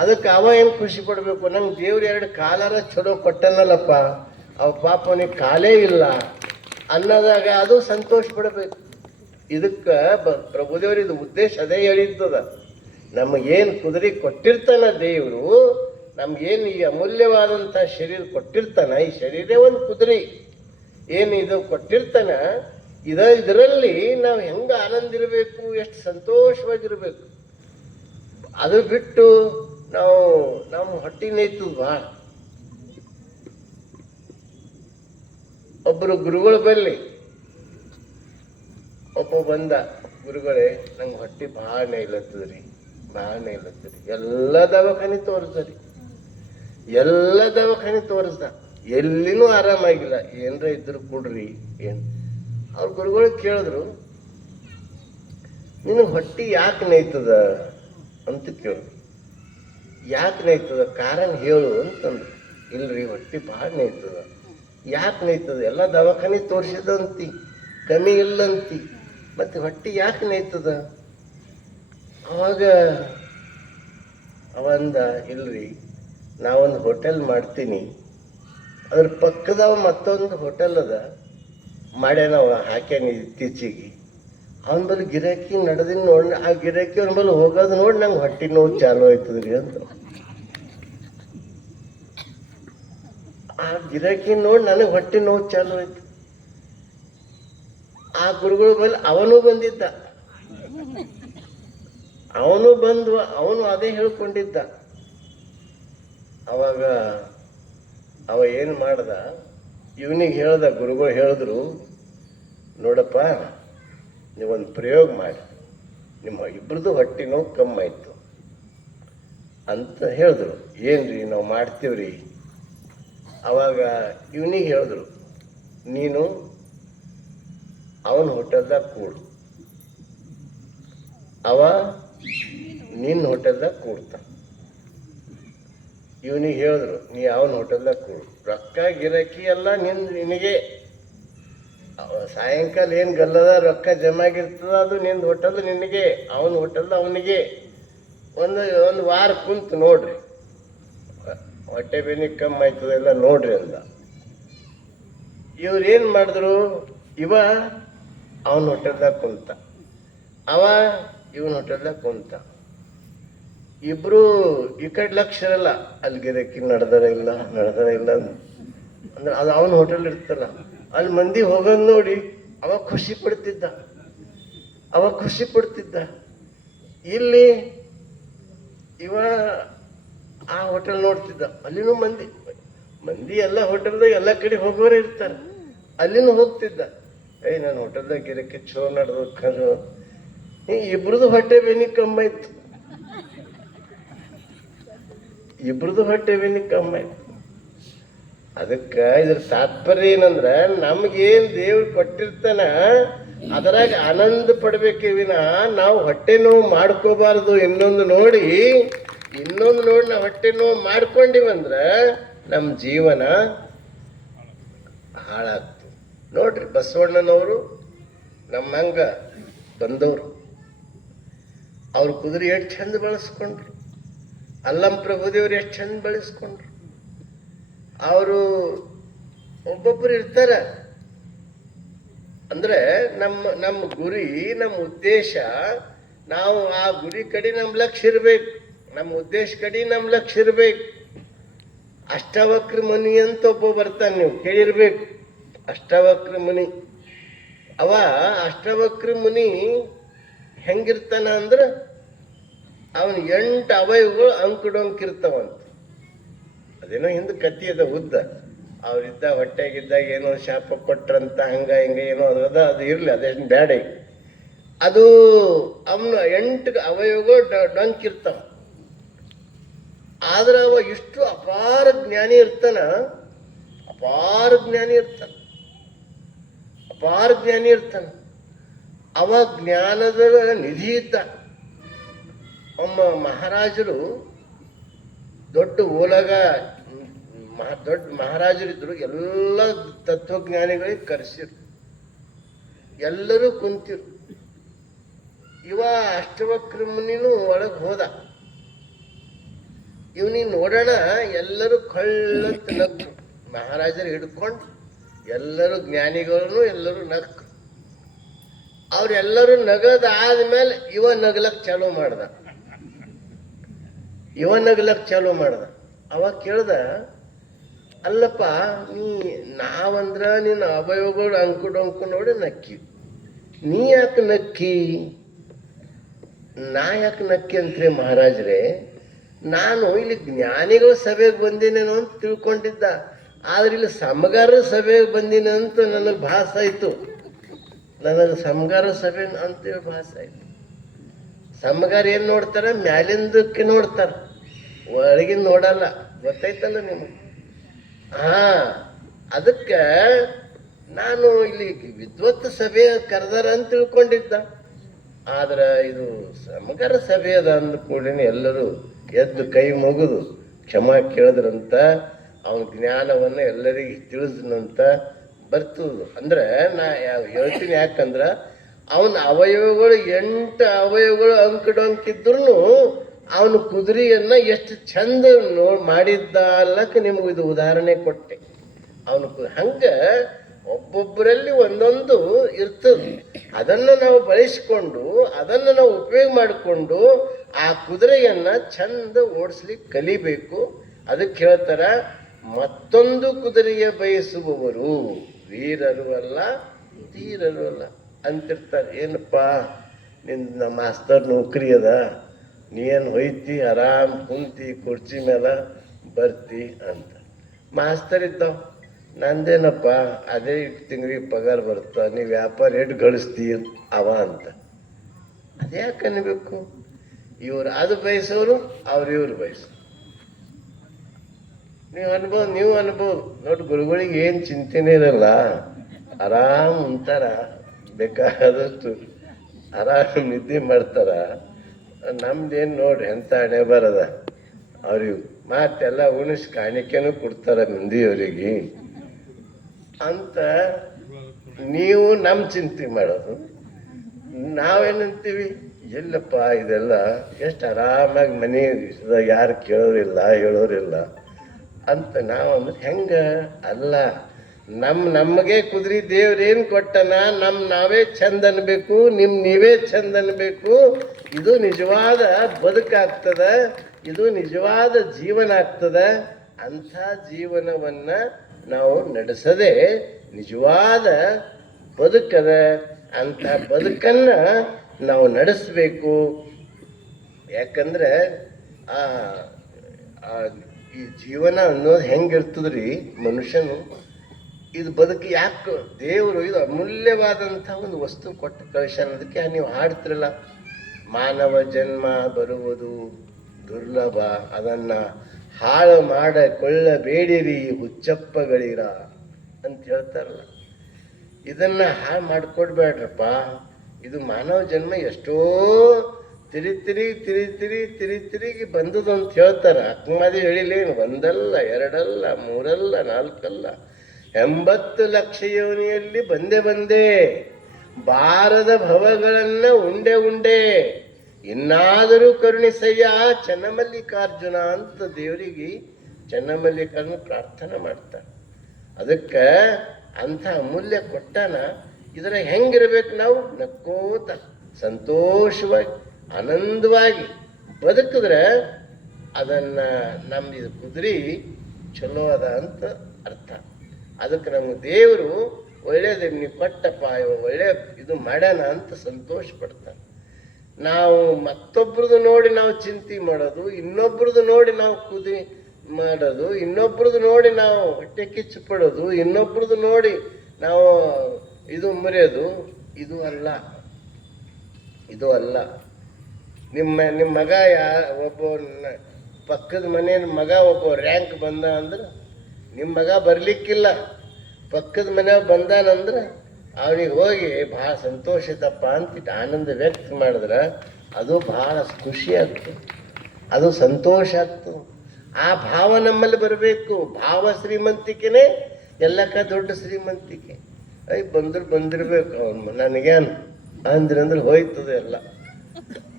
ಅದಕ್ಕೆ ಅವ ಏನು ಖುಷಿ ಪಡಬೇಕು, ನಂಗೆ ದೇವ್ರು 2 ಕಾಲಾರ ಚಲೋ ಕೊಟ್ಟನಲ್ಲಪ್ಪ, ಅವ ಪಾಪ ಅವನಿಗೆ ಕಾಲೇ ಇಲ್ಲ ಅನ್ನೋದಾಗ ಅದು ಸಂತೋಷ ಪಡಬೇಕು. ಇದಕ್ಕೆ ಪ್ರಭುದೇವ್ರ ಇದು ಉದ್ದೇಶ ಅದೇ ಹೇಳಿದ್ದದ. ನಮಗೇನು ಕುದುರೆ ಕೊಟ್ಟಿರ್ತಾನ ದೇವರು, ನಮ್ಗೇನು ಈ ಅಮೂಲ್ಯವಾದಂಥ ಶರೀರ ಕೊಟ್ಟಿರ್ತಾನ, ಈ ಶರೀರ ಒಂದು ಕುದುರೆ ಏನು ಇದು ಕೊಟ್ಟಿರ್ತಾನ, ಇದರಲ್ಲಿ ನಾವು ಹೆಂಗೆ ಆನಂದ ಇರಬೇಕು, ಎಷ್ಟು ಸಂತೋಷವಾಗಿರ್ಬೇಕು. ಅದು ಬಿಟ್ಟು ನಮ್ಮ ಹೊಟ್ಟೆ ನೇಯ್ತದ ಭಾಳ. ಒಬ್ಬರು ಗುರುಗಳು ಬರಲಿ, ಒಬ್ಬ ಬಂದ, ಗುರುಗಳೇ ನಂಗೆ ಹೊಟ್ಟೆ ಭಾಳ ನೇಯ್ಲತ್ತದ್ರಿ. ಎಲ್ಲ ದವಾಖಾನೆ ತೋರಿಸ್ದ, ಎಲ್ಲಿನೂ ಆರಾಮಾಗಿಲ್ಲ. ಏನರ ಇದ್ರು ಕೊಡ್ರಿ ಏನು. ಅವ್ರ ಗುರುಗಳು ಕೇಳಿದ್ರು, ನಿನಗೆ ಹೊಟ್ಟೆ ಯಾಕೆ ನೇಯ್ತದ ಅಂತ ಕೇಳಿದ್ರು. ಯಾಕೆ ನೇಯ್ತದ ಕಾರಣ ಹೇಳು ಅಂತಂದ್ರು. ಇಲ್ರಿ ಹೊಟ್ಟೆ ಭಾಳ ನೇಯ್ತದ. ಯಾಕೆ ನೇಯ್ತದ? ಎಲ್ಲ ದವಾಖಾನೆ ತೋರಿಸಿದಂತಿ, ಕಮ್ಮಿ ಇಲ್ಲಂತಿ, ಮತ್ತೆ ಹೊಟ್ಟೆ ಯಾಕೆ ನೇಯ್ತದ? ಅವಾಗ ಅವಂದ, ಇಲ್ರಿ ನಾವೊಂದು ಹೋಟೆಲ್ ಮಾಡ್ತೀನಿ, ಅದ್ರ ಪಕ್ಕದವ ಮತ್ತೊಂದು ಹೋಟೆಲ್ ಅದ ಮಾಡ್ಯಾನವ, ಹಾಕ್ಯಾನ ಇತ್ತೀಚೆಗೆ. ಅವನ ಬಲ್ಲಿ ಗಿರಾಕಿ ನಡೆದಿನ ನೋಡಿ, ಆ ಗಿರಾಕಿ ಅವನ ಬಲ್ಲಿ ಹೋಗೋದು ನೋಡಿ ನಂಗೆ ಹೊಟ್ಟೆ ನೋವು ಚಾಲು ಆಯ್ತದ್ರಿ ಅಂತ. ಆ ಗಿರಾಕಿ ನೋಡಿ ನನಗೆ ಹೊಟ್ಟೆ ನೋವು ಚಾಲು ಆಯ್ತು. ಆ ಗುರುಗಳ ಮೇಲೆ ಅವನು ಬಂದಿದ್ದ, ಅವನು ಬಂದು ಅವನು ಅದೇ ಹೇಳ್ಕೊಂಡಿದ್ದ. ಅವಾಗ ಅವ ಏನು ಮಾಡ್ದ, ಇವನಿಗೆ ಹೇಳ್ದ, ಗುರುಗಳು ಹೇಳಿದ್ರು, ನೋಡಪ್ಪ ನೀವೊಂದು ಪ್ರಯೋಗ ಮಾಡಿ, ನಿಮ್ಮ ಇಬ್ಬರದು ಹೊಟ್ಟೆ ನೋವು ಕಮ್ಮಾಯ್ತು ಅಂತ ಹೇಳಿದ್ರು. ಏನ್ರಿ ನಾವು ಮಾಡ್ತೀವ್ರಿ. ಅವಾಗ ಇವನಿಗೆ ಹೇಳಿದ್ರು, ನೀನು ಅವನ ಹೋಟೆಲ್ದಾಗ ಕೂಡು, ಅವ ನಿನ್ನ ಹೋಟೆಲ್ದಾಗ ಕೂಡ್ತ. ಇವನಿಗೆ ಹೇಳಿದ್ರು, ನೀ ಅವನ ಹೋಟೆಲ್ದಾಗ ಕೂಡು, ರೊಕ್ಕ ಗಿರಾಕಿ ಎಲ್ಲ ನಿನಗೆ. ಸಾಯಂಕಾಲ ಏನು ಗಲ್ಲದ ರೊಕ್ಕ ಜಮಾಗಿರ್ತದ ಅದು ನಿನ್ನ ಹೋಟೆಲ್ ನಿನಗೆ, ಅವನ ಹೋಟೆಲ್ ಅವನಿಗೆ. ಒಂದು ವಾರ ಕುಂತು ನೋಡ್ರಿ, ಹೊಟ್ಟೆ ಬೇನಿ ಕಮ್ಮಿ ಆಯ್ತದೆಲ್ಲ ನೋಡ್ರಿ ಅಂದ. ಇವ್ರು ಏನು ಮಾಡಿದ್ರು, ಇವ ಅವನ ಹೋಟೆಲ್ದಾಗ ಕುಂತ, ಅವ ಇವನ ಹೋಟೆಲ್ದಾಗ ಕುಂತ. ಇಬ್ರು ಈ ಕಡೆ ಲಕ್ಷ ಇರಲ್ಲ, ಅಲ್ಲಿ ಗಿರಕಿ ನಡೆದಾರ ಇಲ್ಲ ಅಂದ್ರೆ ಅದು ಅವನ ಹೋಟೆಲ್ ಇರ್ತಲ್ಲ, ಅಲ್ಲಿ ಮಂದಿ ಹೋಗೋದು ನೋಡಿ ಅವ ಖುಷಿ ಪಡ್ತಿದ್ದ. ಇಲ್ಲಿ ಇವ ಆ ಹೋಟೆಲ್ ನೋಡ್ತಿದ್ದ, ಅಲ್ಲಿನೂ ಮಂದಿ ಎಲ್ಲ ಹೋಟೆಲ್ದಾಗ ಎಲ್ಲ ಕಡೆ ಹೋಗೋರೇ ಇರ್ತಾರೆ, ಅಲ್ಲಿನೂ ಹೋಗ್ತಿದ್ದ. ನನ್ನ ಹೋಟೆಲ್ದಾಗ ಗಿರಕಿ ಚಲೋ ನಡೆದು ಇಬ್ರದು ಹೊಟ್ಟೆ ಬೇನಿ ಕಮ್ಮಾಯ್ತು. ಅದಕ್ಕೆ ಇದ್ರ ತಾತ್ಪರ್ಯ ಏನಂದ್ರ, ನಮ್ಗೇನ್ ದೇವ್ರು ಕೊಟ್ಟಿರ್ತಾನ ಅದರಾಗ ಆನಂದ ಪಡ್ಬೇಕೆ ವಿನ ನಾವು ಹೊಟ್ಟೆ ನೋವು ಮಾಡ್ಕೋಬಾರ್ದು. ಇನ್ನೊಂದು ನೋಡಿ ನಾವು ಹೊಟ್ಟೆ ನೋವು ಮಾಡ್ಕೊಂಡಿವಂದ್ರ ನಮ್ಮ ಜೀವನ ಹಾಳಾಗ್ತದೆ. ನೋಡ್ರಿ, ಬಸವಣ್ಣನವರು ನಮ್ಮಂಗ ಬಂದವರು, ಅವ್ರ ಕುದುರೆ ಎಷ್ಟು ಚಂದ ಬಳಸ್ಕೊಂಡ್ರು, ಅಲ್ಲಂ ಪ್ರಭುದೇವ್ರು ಎಷ್ಟು ಚಂದ ಬಳಸ್ಕೊಂಡ್ರು. ಅವರು ಒಬ್ಬೊಬ್ಬರು ಇರ್ತಾರ ಅಂದ್ರೆ ನಮ್ಮ ಗುರಿ, ನಮ್ಮ ಉದ್ದೇಶ, ನಾವು ಆ ಗುರಿ ಕಡೆ ನಮ್ಮ ಲಕ್ಷ್ಯ ಇರ್ಬೇಕು, ನಮ್ಮ ಉದ್ದೇಶ ಕಡೆ ನಮ್ಮ ಲಕ್ಷ್ಯ ಇರ್ಬೇಕು. ಅಷ್ಟವಕ್ರ ಮುನಿ ಅಂತ ಒಬ್ಬ ಬರ್ತಾನೆ, ನೀವು ಕೇಳಿರ್ಬೇಕು, ಅಷ್ಟವಕ್ರ ಮುನಿ. ಅವ ಅಷ್ಟವಕ್ರ ಮುನಿ ಹೆಂಗಿರ್ತಾನ ಅಂದ್ರೆ, ಅವನು 8 ಅವಯವಗಳು ಅಂಕುಡೊಂಕಿರ್ತಾವಂತ. ಅದೇನೋ ಹಿಂದೆ ಕತ್ತಿ ಅದ ಉದ್ದ, ಅವ್ರಿದ್ದ ಹೊಟ್ಟೆಗಿದ್ದಾಗ ಏನೋ ಶಾಪ ಕೊಟ್ರಂತ ಹಂಗ ಹಿಂಗ ಏನೋ ಅದ, ಅದು ಇರ್ಲಿ, ಅದೇನು ಬ್ಯಾಡ. ಅದು ಅವನು 8 ಅವಯವಗಳು ಡೊಂಕಿರ್ತಾವ. ಆದ್ರೆ ಅವ ಇಷ್ಟು ಅಪಾರ ಜ್ಞಾನಿ ಇರ್ತಾನ. ಅವ ಜ್ಞಾನದ ನಿಧಿ ಇದ್ದ. ಒಮ್ಮ ಮಹಾರಾಜರು, ದೊಡ್ಡ ಮಹಾರಾಜರಿದ್ರು, ಎಲ್ಲ ತತ್ವಜ್ಞಾನಿಗಳಿಗೆ ಕರೆಸಿರು, ಎಲ್ಲರೂ ಕುಂತಿರು. ಇವ ಅಷ್ಟವಕ್ರ ಮುನಿನೂ ಒಳಗೆ ಹೋದ. ಇವನಿಗೆ ನೋಡೋಣ, ಎಲ್ಲರೂ ಕಳ್ಳಂತ ನಗ್ರು. ಮಹಾರಾಜರು ಹಿಡ್ಕೊಂಡು ಎಲ್ಲರೂ ಜ್ಞಾನಿಗಳನ್ನು ಎಲ್ಲರೂ ನಕ್ರು. ಅವ್ರೆಲ್ಲರೂ ನಗದಾದ್ಮೇಲೆ ಇವ ನಗ್ಲಕ್ ಚಾಲೂ ಮಾಡ್ದ. ಅವಾಗ ಕೇಳ್ದ, ಅಲ್ಲಪ್ಪ ನಾವಂದ್ರ ನಿನ್ನ ಅವಯವಗಳು ಅಂಕು ನೋಡಿ ನಕ್ಕಿ, ನೀ ಯಾಕೆ ನಕ್ಕಿ? ನಾ ಯಾಕೆ ನಕ್ಕಿ ಅಂತ್ರಿ ಮಹಾರಾಜ್ರೆ, ನಾನು ಇಲ್ಲಿ ಜ್ಞಾನಿಗಳ ಸಭೆಗೆ ಬಂದಿನೇನೋ ಅಂತ ತಿಳ್ಕೊಂಡಿದ್ದ, ಆದ್ರೆ ಇಲ್ಲಿ ಸಮಗಾರ ಸಭೆಗೆ ಬಂದಿನ ಅಂತ ನನಗೆ ಭಾಸ ಆಯ್ತು. ಸಮಗಾರ ಸಭೆ ಅಂತೇಳಿ ಭಾಸ ಆಯ್ತು. ಸಮಗಾರ ಏನ್ ನೋಡ್ತಾರ? ಮ್ಯಾಲಿಂದಕ್ಕೆ ನೋಡ್ತಾರ, ಒಳಗಿನ ನೋಡಲ್ಲ. ಗೊತ್ತಾಯ್ತಲ್ಲ ನಿಮಗೆ? ಅದಕ್ಕೆ ನಾನು ಇಲ್ಲಿ ವಿದ್ವತ್ ಸಭೆ ಕರೆದಾರ ಅಂತ ತಿಳ್ಕೊಂಡಿದ್ದ, ಆದ್ರೆ ಇದು ಸಮಗಾರ ಸಭೆ ಅದ ಅಂದ ಕೂಡಲೇ ಎಲ್ಲರೂ ಎದ್ದು ಕೈ ಮುಗಿದು ಕ್ಷಮಾ ಕೇಳಿದ್ರಂತ. ಅವನ ಜ್ಞಾನವನ್ನು ಎಲ್ಲರಿಗೆ ತಿಳಿದ್ನಂತ ಬರ್ತದ. ಅಂದ್ರೆ ನಾ ಹೇಳ್ತೀನಿ, ಯಾಕಂದ್ರ ಅವನ ಅವಯವಗಳು 8 ಅವಯವಗಳು ಅಂಕಿಡೊಂಕಿದ್ರು ಅವನ ಕುದುರೆಯನ್ನ ಎಷ್ಟು ಚಂದ ಮಾಡಿದ್ದ ಅಲ್ಲಕ್ಕೆ ನಿಮ್ಗೆ ಇದು ಉದಾಹರಣೆ ಕೊಟ್ಟೆ. ಅವನು ಹಂಗ ಒಬ್ಬೊಬ್ಬರಲ್ಲಿ ಒಂದೊಂದು ಇರ್ತದೆ. ಅದನ್ನು ನಾವು ಬಳಸಿಕೊಂಡು, ಅದನ್ನು ನಾವು ಉಪಯೋಗ ಮಾಡಿಕೊಂಡು ಆ ಕುದುರೆಯನ್ನ ಚಂದ ಓಡಿಸ್ಲಿಕ್ಕೆ ಕಲಿಬೇಕು. ಅದಕ್ಕೆ ಹೇಳ್ತಾರ, ಮತ್ತೊಂದು ಕುದುರೆಯ ಬಯಸುವವರು ವೀರರು ಅಲ್ಲ ಧೀರರು ಅಲ್ಲ ಅಂತಿರ್ತಾರೆ. ಏನಪ್ಪ ನಿನ್ನ ಮಾಸ್ತರ್ ನೌಕರಿ ಅದ, ನೀನು ಹೊಯ್ತಿ ಆರಾಮ್ ಕುಂತಿ ಕುರ್ಚಿ ಮೇಲೆ ಬರ್ತಿ ಅಂತ. ಮಾಸ್ತರ್ ಇದ್ದಾವ, ನಂದೇನಪ್ಪ ಅದೇ ತಿಂಗಳಿಗೆ ಪಗಾರ ಬರ್ತ, ನೀವು ವ್ಯಾಪಾರ ಎಷ್ಟು ಗಳಿಸ್ತಿ ಅವ ಅಂತ. ಅದೇ ಯಾಕೆ ಅನ್ಬೇಕು? ಇವ್ರು ಅದು ಬಯಸೋರು ಇವ್ರು ಬಯಸೋರು. ನೀವು ಅನ್ಬೋದು ನೋಡಿ, ಗುರುಗಳಿಗೆ ಏನು ಚಿಂತೆನೇ ಇರಲ್ಲ, ಆರಾಮ್ ಉಂತಾರ, ಬೇಕಾದಷ್ಟು ಆರಾಮ್ ನಿದ್ದೆ ಮಾಡ್ತಾರ. ನಮ್ದೇನು ನೋಡ್ರಿ ಎಂಥ ಹಣೆ ಬರದ. ಅವ್ರಿಗೆ ಮಾತೆಲ್ಲ ಉಣಿಸಿ ಕಾಣಿಕೆನೂ ಕೊಡ್ತಾರ ಮಂದಿಯವರಿಗೆ ಅಂತ ನೀವು ನಮ್ಮ ಚಿಂತೆ ಮಾಡೋದು. ನಾವೇನಂತೀವಿ, ಎಲ್ಲಪ್ಪ ಇದೆಲ್ಲ ಎಷ್ಟು ಆರಾಮಾಗಿ ಮನೆ ಯಾರು ಕೇಳೋರಿಲ್ಲ ಹೇಳೋರಿಲ್ಲ ಅಂತ ನಾವು ಅಂದ್ರೆ ಹೆಂಗ ಅಲ್ಲ. ನಮಗೆ ಕುದುರೆ ದೇವ್ರೇನು ಕೊಟ್ಟನ, ನಾವೇ ಚಂದ ಅನ್ಬೇಕು, ನೀವೇ ಚಂದ ಅನ್ಬೇಕು. ಇದು ನಿಜವಾದ ಬದುಕಾಗ್ತದ, ಇದು ನಿಜವಾದ ಜೀವನ ಆಗ್ತದ. ಅಂಥ ಜೀವನವನ್ನ ನಾವು ನಡೆಸದೆ ನಿಜವಾದ ಬದುಕದ. ಅಂಥ ಬದುಕನ್ನ ನಾವು ನಡೆಸಬೇಕು. ಯಾಕಂದ್ರೆ ಈ ಜೀವನ ಅನ್ನೋದು ಹೆಂಗಿರ್ತದ್ರಿ, ಮನುಷ್ಯನು ಇದು ಬದುಕಿ ಯಾಕೆ ದೇವರು ಇದು ಅಮೂಲ್ಯವಾದಂಥ ಒಂದು ವಸ್ತು ಕೊಟ್ಟು ಕಳಿಸ್ಯಾನ. ಅದಕ್ಕೆ ನೀವು ಹಾಡ್ತಿರಲ್ಲ, ಮಾನವ ಜನ್ಮ ಬರುವುದು ದುರ್ಲಭ, ಅದನ್ನ ಹಾಳು ಕೊಳ್ಳಬೇಡಿರಿ ಹುಚ್ಚಪ್ಪಗಳಿರ ಅಂತ ಹೇಳ್ತಾರಲ್ಲ. ಇದನ್ನ ಹಾಳು ಮಾಡ್ಕೊಡ್ಬೇಡ್ರಪ್ಪ. ಇದು ಮಾನವ ಜನ್ಮ ಎಷ್ಟೋ ತಿರುಗಿ ಬಂದದು ಅಂತ ಹೇಳ್ತಾರ. ಅಕ್ಕಮಾದಿ ಹೇಳಿಲೇನು, ಒಂದಲ್ಲ ಎರಡಲ್ಲ ಮೂರಲ್ಲ ನಾಲ್ಕಲ್ಲ 80 ಲಕ್ಷ ಯೋನಿಯಲ್ಲಿ ಬಂದೆ ಬಾರದ ಭವಗಳನ್ನ ಉಂಡೆ ಇನ್ನಾದರೂ ಕರುಣಿಸಯ್ಯ ಚನ್ನಮಲ್ಲಿಕಾರ್ಜುನ ಅಂತ ದೇವರಿಗೆ ಚನ್ನಮಲ್ಲಿಕಾರ್ಜುನ ಪ್ರಾರ್ಥನೆ ಮಾಡ್ತಾರೆ. ಅದಕ್ಕೆ ಅಂಥ ಅಮೂಲ್ಯ ಕೊಟ್ಟಾನ. ಇದರ ಹೆಂಗಿರ್ಬೇಕು ನಾವು? ನಕ್ಕೋತ ಸಂತೋಷವಾಗಿ ಆನಂದವಾಗಿ ಬದುಕಿದ್ರೆ ಅದನ್ನ ಇದು ಕುದುರೆ ಚಲೋ ಅದ ಅಂತ ಅರ್ಥ. ಅದಕ್ಕೆ ನಮ್ಗೆ ದೇವರು ಒಳ್ಳೇದು ನೀವು ಕೊಟ್ಟಪ್ಪ, ಒಳ್ಳೆ ಇದು ಮಾಡ್ಯಾನ ಅಂತ ಸಂತೋಷ ಪಡ್ತಾನೆ. ನಾವು ಮತ್ತೊಬ್ರದ್ದು ನೋಡಿ ನಾವು ಚಿಂತೆ ಮಾಡೋದು, ಇನ್ನೊಬ್ರದ್ದು ನೋಡಿ ನಾವು ಕುದಿ ಮಾಡೋದು, ಇನ್ನೊಬ್ರದ್ದು ನೋಡಿ ನಾವು ಹೊಟ್ಟೆ ಕಿಚ್ಚು ಪಡೋದು, ಇನ್ನೊಬ್ರದ್ದು ನೋಡಿ ನಾವು ಇದು ಮುರಿಯೋದು, ಇದು ಅಲ್ಲ. ನಿಮ್ಮ ಮಗ ಒಬ್ಬ ಪಕ್ಕದ ಮನೆ ಮಗ ಒಬ್ಬ ರ್ಯಾಂಕ್ ಬಂದ ಅಂದ್ರೆ ನಿಮ್ಮ ಮಗ ಬರ್ಲಿಕ್ಕಿಲ್ಲ, ಪಕ್ಕದ ಮನೆಯವ ಬಂದಾನಂದ್ರೆ ಅವನಿಗೆ ಹೋಗಿ ಭಾಳ ಸಂತೋಷಿತಪ್ಪ ಅಂತ ಆನಂದ ವ್ಯಕ್ತ ಮಾಡಿದ್ರೆ ಅದು ಭಾಳ ಖುಷಿ ಆಗ್ತದೆ, ಅದು ಸಂತೋಷ ಆಗ್ತದೆ. ಆ ಭಾವ ನಮ್ಮಲ್ಲಿ ಬರಬೇಕು. ಭಾವ ಶ್ರೀಮಂತಿಕೆನೇ ಎಲ್ಲಕ್ಕ ದೊಡ್ಡ ಶ್ರೀಮಂತಿಕೆ. ಬಂದಿರ್ಬೇಕು ಅವನು ನನಗೇನು ಅಂದ್ರೆ ಹೋಯ್ತದೆ, ಎಲ್ಲ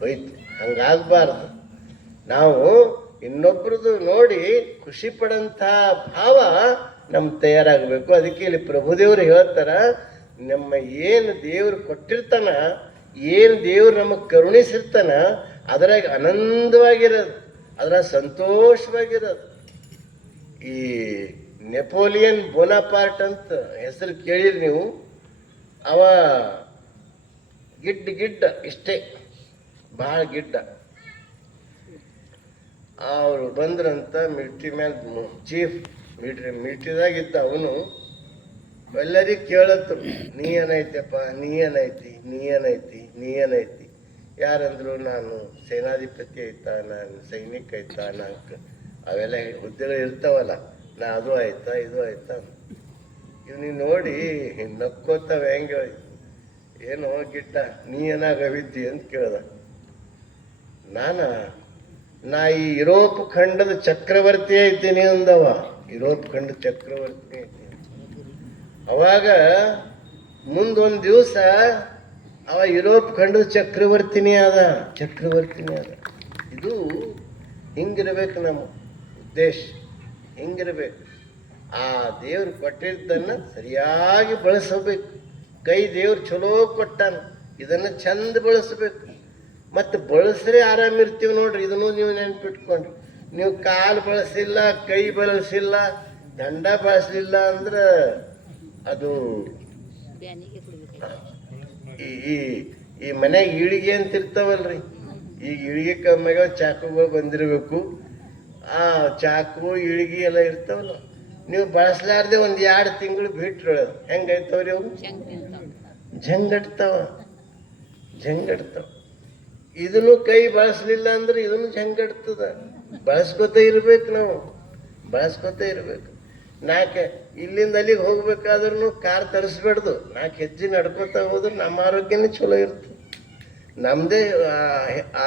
ಹೋಯ್ತು. ಹಂಗಾಗಬಾರ್ದು. ನಾವು ಇನ್ನೊಬ್ರದ್ದು ನೋಡಿ ಖುಷಿ ಪಡಂಥ ಭಾವ ನಮ್ಗೆ ತಯಾರಾಗಬೇಕು. ಅದಕ್ಕೆ ಇಲ್ಲಿ ಪ್ರಭುದೇವರು ಹೇಳ್ತಾರ, ನಮ್ಮ ಏನು ದೇವ್ರು ಕೊಟ್ಟಿರ್ತಾನ, ಏನು ದೇವ್ರು ನಮಗೆ ಕರುಣಿಸಿರ್ತಾನ, ಅದರಾಗ ಆನಂದವಾಗಿರೋದು, ಅದರ ಸಂತೋಷವಾಗಿರೋದು. ಈ ನೆಪೋಲಿಯನ್ ಬೋನಾಪಾರ್ಟ್ ಅಂತ ಹೆಸರು ಕೇಳಿರಿ ನೀವು. ಅವ ಗಿಡ್ಡ ಇಷ್ಟೇ, ಭಾಳ ಗಿಡ್ಡ. ಅವರು ಬಂದ್ರಂತ ಮಿಲ್ಟ್ರಿ ಮೇಲೆ ಚೀಫ್ ಮಿಲ್ಟ್ರಿದಾಗಿದ್ದ ಅವನು. ಎಲ್ಲರಿಗೆ ಕೇಳತ್ತು, ನೀ ಏನೈತಿ. ಯಾರಂದ್ರು ನಾನು ಸೇನಾಧಿಪತಿ ಆಯ್ತಾ, ನಾನು ಸೈನಿಕ ಆಯ್ತಾ, ನಾನು ಅವೆಲ್ಲ ಹುದ್ದೆಗಳು ಇರ್ತಾವಲ್ಲ, ನಾ ಅದು ಆಯ್ತಾ ಇದು ಆಯ್ತಾ. ಇವ್ನಿಗೆ ನೋಡಿ ನಕ್ಕೋತಾವ ಹೆಂಗೆ, ಏನೋ ಗಿಟ್ಟ ನೀ ಏನಾಗವಿದ್ದಿ ಅಂತ ಕೇಳ್ದ. ನಾ ಈ ಯುರೋಪ್ ಖಂಡದ ಚಕ್ರವರ್ತಿ ಐತೀನಿ ಅಂದವ. ಯುರೋಪ್ ಖಂಡ ಚಕ್ರವರ್ತಿ ಐತೀನಿ. ಅವಾಗ ಮುಂದೊಂದು ದಿವಸ ಅವ ಯುರೋಪ್ ಖಂಡದ ಚಕ್ರವರ್ತಿನೇ ಅದ. ಇದು ಹಿಂಗಿರ್ಬೇಕು ನಮ್ಮ ಉದ್ದೇಶ, ಹಿಂಗಿರ್ಬೇಕು. ಆ ದೇವ್ರು ಕೊಟ್ಟಿದ್ದನ್ನ ಸರಿಯಾಗಿ ಬಳಸಬೇಕು. ಕೈ ದೇವ್ರು ಚಲೋ ಕೊಟ್ಟಾನ, ಇದನ್ನ ಚಂದ ಬಳಸಬೇಕು. ಮತ್ತು ಬಳಸ್ರೆ ಆರಾಮಿರ್ತೀವಿ ನೋಡ್ರಿ. ಇದನ್ನು ನೀವು ನೆನ್ಪಿಟ್ಕೊಂಡ್ರಿ. ನೀವು ಕಾಲು ಬಳಸಿಲ್ಲ, ಕೈ ಬಳಸಿಲ್ಲ, ದಂಡ ಬಳಸಲಿಲ್ಲ ಅಂದ್ರೆ ಅದು ಈ ಈ ಈ ಮನ್ಯಾಗ ಈಳಿಗೆ ಅಂತ ಇರ್ತಾವಲ್ರಿ, ಈಗ ಈಳಿಗೆ ಕಮ್ಮಿಗ ಚಾಕುಗಳು ಬಂದಿರಬೇಕು. ಆ ಚಾಕು ಈಳಿಗೆ ಎಲ್ಲ ಇರ್ತಾವಲ್ಲ, ನೀವು ಬಳಸಲಾರ್ದೆ ಒಂದು 2 ತಿಂಗಳು ಬಿಟ್ರು ಹೆಂಗೈತವ್ರಿ ಅವು ಝಂಗಟ್ತಾವ. ಇದನ್ನು ಕೈ ಬಳಸಲಿಲ್ಲ ಅಂದ್ರೆ ಇದನ್ನು ಝಂಗಟ್ತದ. ಬಳಸ್ಕೊತ ಇರ್ಬೇಕು, ನಾವು ಬಳಸ್ಕೊತ ಇರ್ಬೇಕು. ಇಲ್ಲಿಂದ ಅಲ್ಲಿಗೆ ಹೋಗ್ಬೇಕಾದ್ರೂ ಕಾರ್ ತರಿಸ್ಬೇಡ್ದು, 4 ಹೆಜ್ಜೆ ನಡ್ಕೋತಾ ಹೋದ್ರೆ ನಮ್ಮ ಆರೋಗ್ಯನೇ ಚಲೋ ಇರ್ತದೆ, ನಮ್ದೇ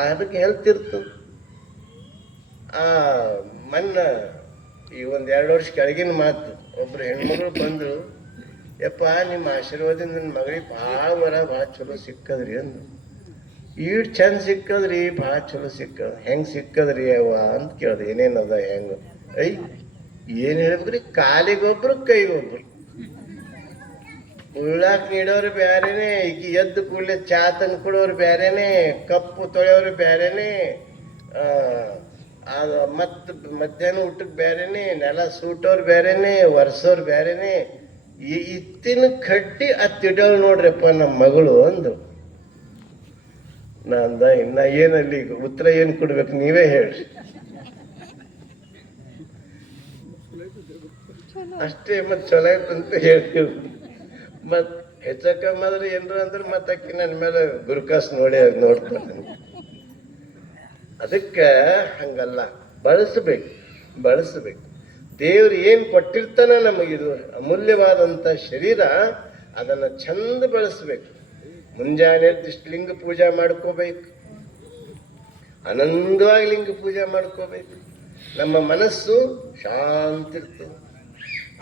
ಆರೋಗ್ಯ ಹೆಲ್ತ್ ಇರ್ತದೆ. ಈ 1-2 ವರ್ಷ ಕೆಳಗಿನ ಮಾತು, ಒಬ್ರು ಹೆಣ್ಮಗಳು ಬಂದ್ರು, ಯಪ್ಪ ನಿಮ್ಮ ಆಶೀರ್ವಾದದಿಂದ ನನ್ನ ಮಗಳಿಗೆ ಭಾಳ ಚಲೋ ಸಿಕ್ಕದ್ರಿ ಅಂದ್ರು. ಈಡ್ ಚಂದ ಸಿಕ್ಕದ್ರಿ, ಭಾಳ ಚಲೋ ಸಿಕ್ಕದ. ಹೆಂಗ್ ಸಿಕ್ಕದ್ರಿ ಅವ್ವ ಅಂತ ಕೇಳ್ದೆ. ಏನೇನದ ಹೆಂಗ? ಏನ್ ಹೇಳ್ಬೇಕ್ರಿ, ಕಾಲಿಗೊಬ್ರು ಕೈಗೊಬ್ರು. ಉಳ್ಳಾಕ್ ನೀಡೋರು ಬ್ಯಾರೇನೆ, ಈಗ ಎದ್ದು ಕೂಡಲೇ ಚಾ ತಂದು ಕೊಡೋರು ಬ್ಯಾರೇನೆ, ಕಪ್ಪು ತೊಳೆಯೋರು ಬ್ಯಾರೇನೆ, ಮತ್ತು ಮಧ್ಯಾಹ್ನ ಊಟಕ್ಕೆ ಬೇರೆನೆ, ನೆಲ ಸೂಟೋರು ಬೇರೆನೆ, ಒರೆಸೋರು ಬೇರೆನೆ. ಇತ್ತಿನ ಕಡ್ಡಿ ಅತ್ತಿಡೋಳು ನೋಡ್ರಪ್ಪ ನಮ್ಮ ಮಗಳು ಅಂದ್ರು. ನಂದ ಇನ್ನ ಏನಲ್ಲಿ ಉತ್ತರ ಏನ್ ಕೊಡ್ಬೇಕು ನೀವೇ ಹೇಳ್ರಿ. ಅಷ್ಟೇ, ಮತ್ ಚಲೋ ಅಂತ ಹೇಳ್ತೀವಿ. ಮತ್ ಹೆಚ್ಚಕಮ್ಮಾದ್ರೆ ಏನ್ರ ಅಂದ್ರೆ ಮತ್ತಕ್ಕಿ ನನ್ನ ಮೇಲೆ ಗುರುಕಾಸ್ ನೋಡ್ತಾನೆ. ಅದಕ್ಕೆ ಹಂಗಲ್ಲ, ಬಳಸಬೇಕು. ದೇವ್ರು ಏನು ಕೊಟ್ಟಿರ್ತಾನೆ ನಮಗಿದು ಅಮೂಲ್ಯವಾದಂಥ ಶರೀರ, ಅದನ್ನು ಚಂದ ಬಳಸಬೇಕು. ಮುಂಜಾನೆ ಲಿಂಗ ಪೂಜೆ ಮಾಡ್ಕೋಬೇಕು, ಆನಂದವಾಗಿ ಲಿಂಗ ಪೂಜೆ ಮಾಡ್ಕೋಬೇಕು. ನಮ್ಮ ಮನಸ್ಸು ಶಾಂತಿ ಇರ್ತದೆ.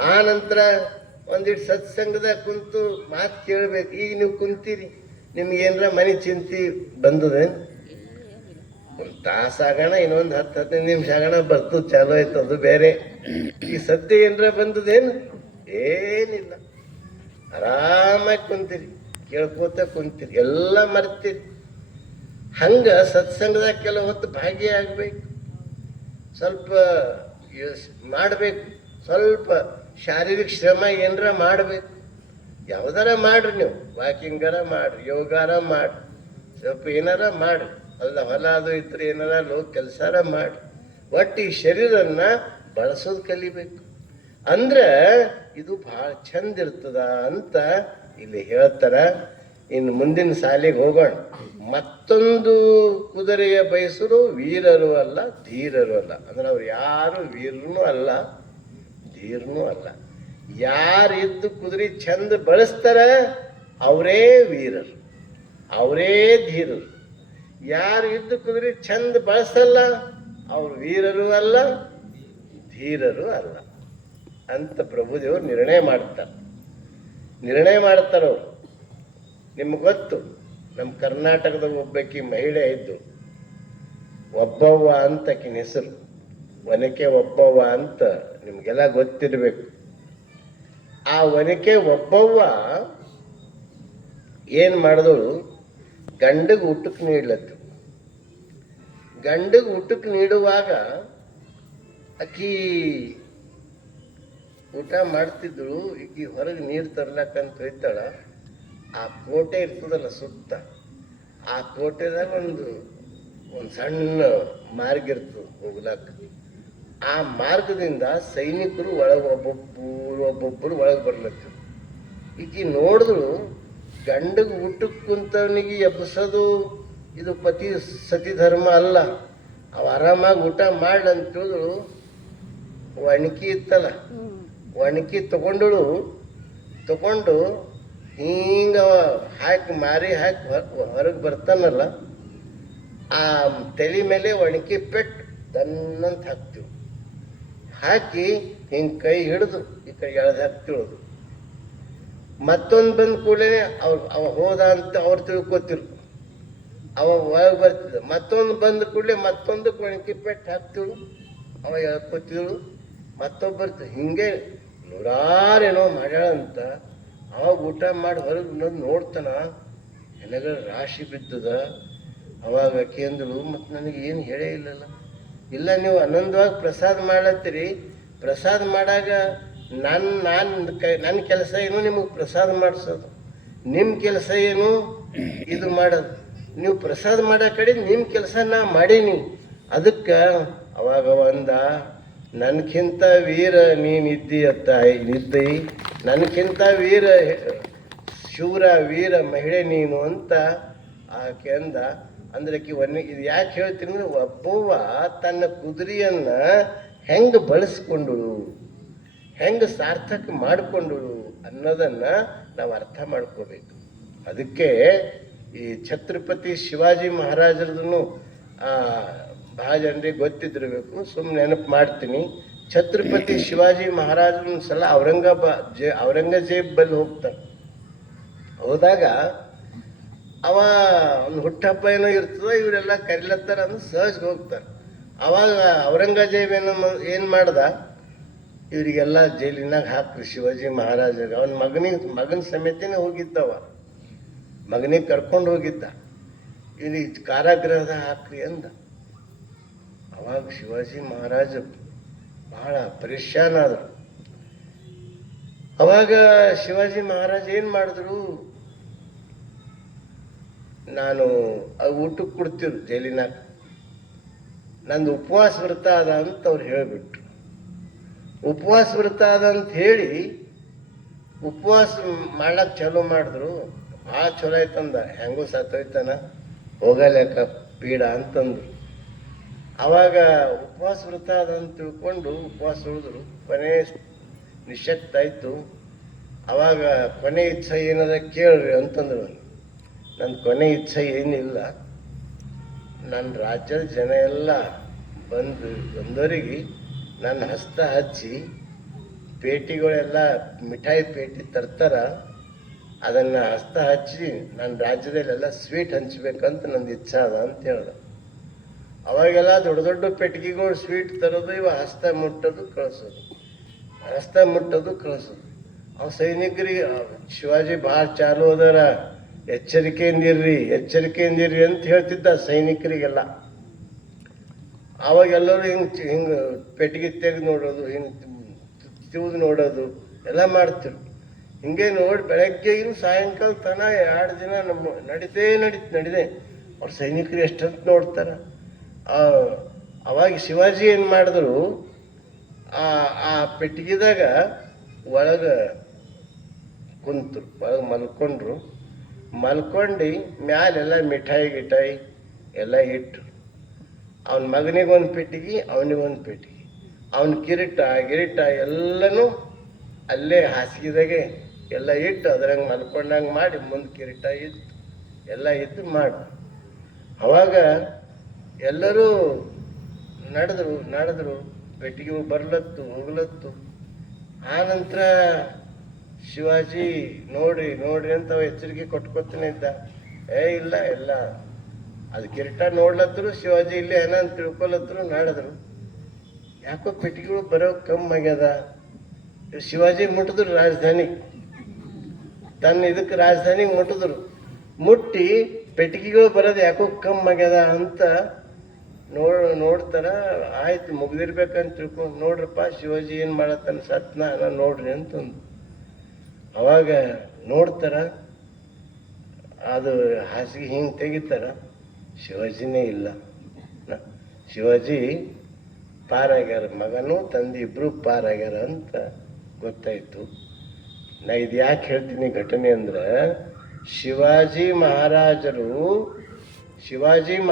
ಆ ನಂತರ ಒಂದಿಟ್ಟು ಸತ್ಸಂಗದಾಗ ಕುಂತು ಮಾತು ಕೇಳಬೇಕು. ಈಗ ನೀವು ಕುಂತೀರಿ, ನಿಮ್ಗೇನಾರ ಮನೆ ಚಿಂತೆ ಬಂದದೇನು? ಒಂದು ತಾಸಾಗಣ, ಇನ್ನೊಂದು 10-15 ನಿಮಿಷ ಆಗೋಣ ಬರ್ತದೆ, ಚಾಲು ಆಯ್ತು, ಅದು ಬೇರೆ. ಈ ಸದ್ಯ ಏನರ ಬಂದದೇನು? ಏನಿಲ್ಲ. ಆರಾಮಾಗಿ ಕುಂತೀರಿ, ಕೇಳ್ಕೋತ ಕುಂತೀರಿ, ಎಲ್ಲ ಮರ್ತೀರಿ. ಹಂಗ ಸತ್ಸಂಗದಾಗ ಕೆಲವು ಹೊತ್ತು ಭಾಗಿಯಾಗಬೇಕು, ಸ್ವಲ್ಪ ಮಾಡಬೇಕು, ಸ್ವಲ್ಪ ಶಾರೀರಿಕ ಶ್ರಮ ಏನರ ಮಾಡಬೇಕು. ಯಾವ್ದಾರ ಮಾಡ್ರಿ, ನೀವು ವಾಕಿಂಗಾರ ಮಾಡ್ರಿ, ಯೋಗಾರ ಮಾಡ್ರಿ, ಸ್ವಲ್ಪ ಏನಾರ ಮಾಡ್ರಿ. ಅಲ್ಲ ಹೊಲ ಅದು ಇದ್ರೆ ಏನಾರ ಕೆಲಸಾರ ಮಾಡಿ. ಒಟ್ಟು ಈ ಶರೀರನ್ನ ಬಳಸೋದು ಕಲಿಬೇಕು. ಅಂದ್ರೆ ಇದು ಭಾಳ ಚಂದ ಇರ್ತದ ಅಂತ ಇಲ್ಲಿ ಹೇಳ್ತಾರ. ಇನ್ನು ಮುಂದಿನ ಸಾಲಿಗೆ ಹೋಗೋಣ. ಮತ್ತೊಂದು ಕುದುರೆಯ ಬಯಸರು ವೀರರು ಅಲ್ಲ, ಧೀರರು ಅಲ್ಲ. ಅಂದ್ರೆ ಅವ್ರು ಯಾರು ವೀರನೂ ಅಲ್ಲ, ಧೀರನೂ ಅಲ್ಲ. ಯಾರಿದ್ದು ಕುದುರೆ ಚಂದ ಬಳಸ್ತಾರ ಅವರೇ ವೀರರು, ಅವರೇ ಧೀರರು. ಯಾರು ಇದ್ದು ಕುದುರೆ ಚಂದ ಬಳಸಲ್ಲ ಅವ್ರು ವೀರರು ಅಲ್ಲ, ಧೀರರು ಅಲ್ಲ ಅಂತ ಪ್ರಭುದೇವರು ನಿರ್ಣಯ ಮಾಡ್ತಾರವ್ರು. ನಿಮ್ಗೆ ಗೊತ್ತು, ನಮ್ಮ ಕರ್ನಾಟಕದ ಒಬ್ಬಾಕಿ ಮಹಿಳೆ ಇದ್ದು, ಒಬ್ಬವ್ವ ಅಂತ ಆಕಿನ ಹೆಸರು, ಒನಕೆ ಒಬ್ಬವ್ವ ಅಂತ ನಿಮ್ಗೆಲ್ಲ ಗೊತ್ತಿರ್ಬೇಕು. ಆ ಒನಕೆ ಒಬ್ಬವ್ವ ಏನ್ ಮಾಡಿದಳು, ಗಂಡಗೆ ಊಟಕ್ಕೆ ನೀಡ್ಲತ್ತು. ಗಂಡಗೆ ಊಟಕ್ಕೆ ನೀಡುವಾಗ ಆಕಿ ಊಟ ಮಾಡ್ತಿದ್ದಳು. ಈಕಿ ಹೊರಗೆ ನೀರು ತರ್ಲಕ್ಕಂತ ಹೋಯ್ತಾಳ. ಆ ಕೋಟೆ ಇರ್ತದಲ್ಲ ಸುತ್ತ, ಆ ಕೋಟೆದಾಗ ಒಂದು ಸಣ್ಣ ಮಾರ್ಗ ಇರ್ತದೆ ಹೋಗ್ಲಾಕ. ಆ ಮಾರ್ಗದಿಂದ ಸೈನಿಕರು ಒಬ್ಬೊಬ್ಬರು ಒಳಗೆ ಬರ್ಲತ್ತು. ಈಕಿ ನೋಡಿದ್ರು, ಗಂಡಗೆ ಊಟಕ್ಕೆ ಕುಂತವನಿಗೆ ಎಬ್ಬಿಸೋದು ಇದು ಪತಿ ಸತಿ ಧರ್ಮ ಅಲ್ಲ. ಅವ ಆರಾಮಾಗಿ ಊಟ ಮಾಡ್ಲಂತ ಹೇಳಿದ್ರು. ಒಣಕಿ ಇತ್ತಲ್ಲ, ಒಣಕಿ ತಗೊಂಡು ಹಿಂಗ ಹಾಕಿ ಮಾರಿ ಹಾಕಿ ಹೊರಗೆ ಬರ್ತಾನಲ್ಲ, ಆ ತಲೆ ಮೇಲೆ ಒಣಕಿ ಪೆಟ್ಟು ತನ್ನಂತ ಹಾಕ್ತೀವಿ. ಹಾಕಿ ಹಿಂಗೆ ಕೈ ಹಿಡಿದು ಈ ಕೈ ಎಳೆದು ಹಾಕ್ತಿಳೋದು. ಮತ್ತೊಂದು ಬಂದ ಕೂಡಲೇ ಅವ ಹೋದ ಅಂತ ಅವ್ರು ತಿಳ್ಕೊತಿರು. ಅವ ಒಳಗೆ ಬರ್ತಿದ್ದ. ಮತ್ತೊಂದು ಬಂದ ಕೂಡಲೇ ಮತ್ತೊಂದು ಕೊಣಕಿ ಪೆಟ್ಟು ಹಾಕ್ತಿಳು, ಅವ ಎಳ್ಕೊತಿಳು. ಮತ್ತೊಬ್ಬರ್ತು ಹಿಂಗೆ ನೂರಾರೇನೋ ಮಾಡ್ಯಾಳಂತ. ಅವಾಗ ಊಟ ಮಾಡಿ ಹೊರಗೆ ನೋಡ್ತಾನ, ಹೆಣಗಳ ರಾಶಿ ಬಿದ್ದದ. ಅವಾಗ ಕೇಂದ್ರರು ಮತ್ತು ನನಗೆ ಏನು ಹೇಳೇ ಇಲ್ಲ, ನೀವು ಆನಂದವಾಗಿ ಪ್ರಸಾದ ಮಾಡ್ಲತ್ತೀರಿ, ಪ್ರಸಾದ ಮಾಡಾಗ ನನ್ನ ಕೆಲಸ ಏನು ನಿಮಗೆ ಪ್ರಸಾದ ಮಾಡಿಸೋದು, ನಿಮ್ಮ ಕೆಲಸ ಏನು ಇದು ಮಾಡೋದು. ನೀವು ಪ್ರಸಾದ ಮಾಡೋ ಕಡೆ ನಿಮ್ಮ ಕೆಲಸ ನಾ ಮಾಡೀನಿ. ಅದಕ್ಕೆ ಅವಾಗ ಒಂದ ನನಗಿಂತ ವೀರ ನೀನು ಇದ್ದಿ ನನಗಿಂತ ವೀರ ಶೂರ ವೀರ ಮಹಿಳೆ ನೀನು ಅಂತ ಆಕೆ ಅಂದ. ಅಂದ್ರೆ ಇದು ಯಾಕೆ ಹೇಳ್ತೀನಿ ಅಂದ್ರೆ, ಒಬ್ಬವ್ವ ತನ್ನ ಕುದುರೆಯನ್ನ ಹೆಂಗೆ ಬಳಸ್ಕೊಂಡಳು, ಹೆಂಗೆ ಸಾರ್ಥಕ ಮಾಡಿಕೊಂಡಳು ಅನ್ನೋದನ್ನ ನಾವು ಅರ್ಥ ಮಾಡ್ಕೋಬೇಕು. ಅದಕ್ಕೆ ಈ ಛತ್ರಪತಿ ಶಿವಾಜಿ ಮಹಾರಾಜರದನ್ನು ಭಾಳ ಜನರಿಗೆ ಗೊತ್ತಿದ್ದಿರಬೇಕು. ಸುಮ್ಮನೆ ನೆನಪು ಮಾಡ್ತೀನಿ. ಛತ್ರಪತಿ ಶಿವಾಜಿ ಮಹಾರಾಜರು ಒಂದು ಸಲ ಔರಂಗಜೇಬ್ ಬಲ್ಲಿ ಹೋಗ್ತಾರೆ. ಹೋದಾಗ ಅವ ಒಂದು ಹುಟ್ಟಹಬ್ಬ ಏನೋ ಇರ್ತದ, ಇವರೆಲ್ಲ ಕರಿಲತ್ತಾರ ಅಂದ್ರೆ ಸಹಜ ಹೋಗ್ತಾರೆ. ಅವಾಗ ಔರಂಗಜೇಬ್ ಏನು ಮಾಡ್ದ, ಇವರಿಗೆಲ್ಲ ಜೈಲಿನಾಗ ಹಾಕ್ರಿ ಶಿವಾಜಿ ಮಹಾರಾಜರಿಗೆ. ಅವನ ಮಗನ ಸಮೇತನೇ ಹೋಗಿದ್ದವ, ಮಗನಿಗೆ ಕರ್ಕೊಂಡು ಹೋಗಿದ್ದ. ಇವನಿಗೆ ಕಾರಾಗೃಹದ ಹಾಕ್ರಿ ಅಂದ. ಅವಾಗ ಶಿವಾಜಿ ಮಹಾರಾಜ ಬಹಳ ಪರೇಶಾನ ಆದರು. ಅವಾಗ ಶಿವಾಜಿ ಮಹಾರಾಜ್ ಏನು ಮಾಡಿದ್ರು, ನಾನು ಊಟಕ್ಕೆ ಕೊಡ್ತಿರು ಜೈಲಿನಾಗ, ನಂದು ಉಪವಾಸ ವ್ರತ ಅದ ಅಂತ ಅವ್ರು ಹೇಳಿಬಿಟ್ರು. ಉಪವಾಸ ವ್ರತ ಅದ ಅಂತ ಹೇಳಿ ಉಪವಾಸ ಮಾಡ್ಲಕ್ಕೆ ಚಾಲೂ ಮಾಡಿದ್ರು. ಭಾಳ ಚಲೋ ಆಯ್ತಂದ, ಹೆಂಗೂ ಸತ್ತೋಯ್ತಾನ ಹೋಗಲೇಕ ಪೀಡ ಅಂತಂದ್ರು. ಅವಾಗ ಉಪವಾಸ ವ್ರತ ಅದ ಅಂತ ತಿಳ್ಕೊಂಡು ಉಪವಾಸ ಉಳಿದ್ರು. ಕೊನೆ ನಿಶಕ್ತಾಯ್ತು. ಅವಾಗ ಕೊನೆ ಇಚ್ಛೆ ಏನದ ಕೇಳ್ರಿ ಅಂತಂದ್ರು. ನನ್ನ ಕೊನೆ ಇಚ್ಛೆ ಏನಿಲ್ಲ, ನನ್ನ ರಾಜ್ಯದ ಜನ ಎಲ್ಲ ಬಂದವರಿಗೆ ನನ್ನ ಹಸ್ತ ಹಚ್ಚಿ ಪೇಟಿಗಳೆಲ್ಲ ಮಿಠಾಯಿ ಪೇಟಿ ತರ್ತಾರ, ಅದನ್ನು ಹಸ್ತ ಹಚ್ಚಿ ನನ್ನ ರಾಜ್ಯದಲ್ಲೆಲ್ಲ ಸ್ವೀಟ್ ಹಂಚ್ಬೇಕಂತ ನಂದು ಇಚ್ಛೆ ಅದ ಅಂತ ಹೇಳ್ದ. ಅವಾಗೆಲ್ಲ ದೊಡ್ಡ ದೊಡ್ಡ ಪೆಟ್ಟಿಗೆಗಳು ಸ್ವೀಟ್ ತರೋದು, ಇವ ಹಸ್ತ ಮುಟ್ಟೋದು ಕಳಿಸೋದು, ಹಸ್ತ ಮುಟ್ಟೋದು ಕಳಿಸೋದು. ಅವ ಸೈನಿಕರಿಗೆ ಶಿವಾಜಿ ಭಾಳ ಚಾಲು ಅದಾರ, ಎಚ್ಚರಿಕೆಯಿಂದಿರ್ರಿ ಅಂತ ಹೇಳ್ತಿದ್ದ ಸೈನಿಕರಿಗೆಲ್ಲ. ಅವಾಗೆಲ್ಲರೂ ಹಿಂಗೆ ಪೆಟ್ಟಿಗೆ ತೆಗೆದು ನೋಡೋದು, ಹಿಂಗೆ ತಿವ್ದು ನೋಡೋದು ಎಲ್ಲ ಮಾಡ್ತಿರು. ಹಿಂಗೆ ನೋಡಿ ಬೆಳಗ್ಗೆಗಿನ ಸಾಯಂಕಾಲ ತನ 2 ದಿನ ನಮ್ಮ ನಡಿದೆ ಅವ್ರ ಸೈನಿಕರು ಎಷ್ಟಂತ ನೋಡ್ತಾರೆ. ಅವಾಗ ಶಿವಾಜಿ ಏನು ಮಾಡಿದ್ರು, ಆ ಪೆಟ್ಟಿಗೆದಾಗ ಒಳಗೆ ಕುಂತರು, ಒಳಗೆ ಮಲ್ಕೊಂಡು ಮ್ಯಾಲೆಲ್ಲ ಮಿಠಾಯಿ ಗಿಠಾಯಿ ಎಲ್ಲ ಇಟ್ಟರು. ಅವನ ಮಗನಿಗೊಂದು ಪೆಟ್ಟಿಗೆ, ಅವನಿಗೊಂದು ಪೆಟ್ಟಿಗೆ, ಅವನ ಗಿರಿಟ ಎಲ್ಲನೂ ಅಲ್ಲೇ ಹಾಸಿಗೆದಾಗೆ ಎಲ್ಲ ಇಟ್ಟು ಅದ್ರಂಗೆ ಮಲ್ಕೊಂಡಂಗೆ ಮಾಡಿ ಮುಂದೆ ಕಿರೀಟ ಇತ್ತು ಎಲ್ಲ ಇದ್ದು ಮಾಡಿ. ಅವಾಗ ಎಲ್ಲರೂ ನಡೆದ್ರು ಪೆಟ್ಟಿಗೆ ಬರ್ಲತ್ತು ಹೋಗ್ಲತ್ತು. ಆ ನಂತರ ಶಿವಾಜಿ ನೋಡ್ರಿ ಅಂತ ಎಚ್ಚರಿಕೆ ಕೊಟ್ಕೊತಾನೆ ಇದ್ದ. ಇಲ್ಲ ಅದು ಕಿರೀಟ ನೋಡ್ಲತ್ತರು, ಶಿವಾಜಿ ಇಲ್ಲಿ ಏನ ಅಂತ ತಿಳ್ಕೊಲತ್ತರು. ನಡೆದ್ರು, ಯಾಕೋ ಪೆಟ್ಟಿಗೆಗಳು ಬರೋ ಕಮ್ಮಿ ಆಗ್ಯದ. ಶಿವಾಜಿ ಮುಟ್ಟಿದ್ರು ರಾಜಧಾನಿ, ತನ್ನ ಇದಕ್ಕೆ ರಾಜಧಾನಿಗೆ ಮುಟ್ಟಿ ಪೆಟ್ಟಿಗೆಗಳು ಬರೋದು ಯಾಕೋ ಕಮ್ಮಿ ಆಗ್ಯದ ಅಂತ ನೋಡ್ತಾರ. ಆಯ್ತು ಮುಗ್ದಿರ್ಬೇಕಂತ ತಿಳ್ಕೊಂಡು, ನೋಡ್ರಪ್ಪ ಶಿವಾಜಿ ಏನು ಮಾಡತ್ತಾನ ಸತ್ನ ನೋಡ್ರಿ ಅಂತಂದು. ಅವಾಗ ನೋಡ್ತಾರ, ಅದು ಹಾಸಿಗೆ ಹಿಂಗೆ ತೆಗಿತಾರ, ಶಿವಾಜಿನೇ ಇಲ್ಲ. ಶಿವಾಜಿ ಪಾರಾಗ್ಯಾರ, ಮಗನೂ ತಂದೆ ಇಬ್ರು ಪಾರಾಗ್ಯಾರ ಅಂತ ಗೊತ್ತಾಯ್ತು. ನಾ ಇದು ಯಾಕೆ ಹೇಳ್ತೀನಿ ಘಟನೆ ಅಂದ್ರೆ, ಶಿವಾಜಿ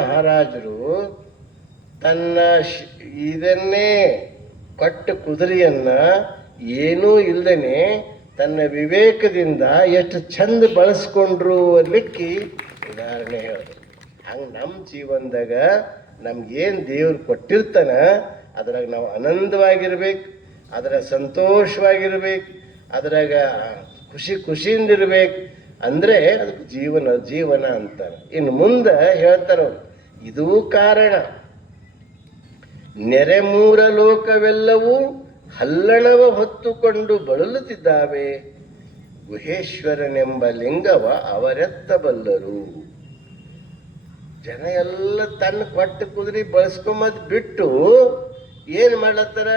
ಮಹಾರಾಜರು ತನ್ನ ಇದನ್ನೇ ಕೊಟ್ಟ ಕುದುರೆಯನ್ನ ಏನೂ ಇಲ್ಲದೇನೆ ತನ್ನ ವಿವೇಕದಿಂದ ಎಷ್ಟು ಚಂದ ಬಳಸ್ಕೊಂಡ್ರು ಅನ್ಲಿಕ್ಕೆ ಉದಾಹರಣೆ ಹೇಳಿದ್ರು. ಹಂಗೆ ನಮ್ಮ ಜೀವನದಾಗ ನಮ್ಗೇನು ದೇವ್ರು ಕೊಟ್ಟಿರ್ತಾನ ಅದ್ರಾಗ ನಾವು ಆನಂದವಾಗಿರ್ಬೇಕು, ಅದರ ಸಂತೋಷವಾಗಿರ್ಬೇಕು, ಅದ್ರಾಗ ಖುಷಿಯಿಂದಿರ್ಬೇಕು. ಅಂದರೆ ಅದಕ್ಕೆ ಜೀವನ ಅಂತಾರೆ. ಇನ್ನು ಮುಂದೆ ಹೇಳ್ತಾರವ್ರು, ಇದೂ ಕಾರಣ ನೆರೆ 3 ಲೋಕವೆಲ್ಲವೂ ಹಲ್ಲಣವ ಹೊತ್ತುಕೊಂಡು ಬಳಲುತ್ತಿದ್ದಾವೆ, ಗುಹೇಶ್ವರನೆಂಬ ಲಿಂಗವ ಅವರೆತ್ತಬಲ್ಲರು. ಜನ ಎಲ್ಲ ತನ್ನ ಕೊಟ್ಟ ಕುದುರೆ ಬಳಸ್ಕೊಂಬದ್ ಬಿಟ್ಟು ಏನು ಮಾಡ್ಲತ್ತಾರ,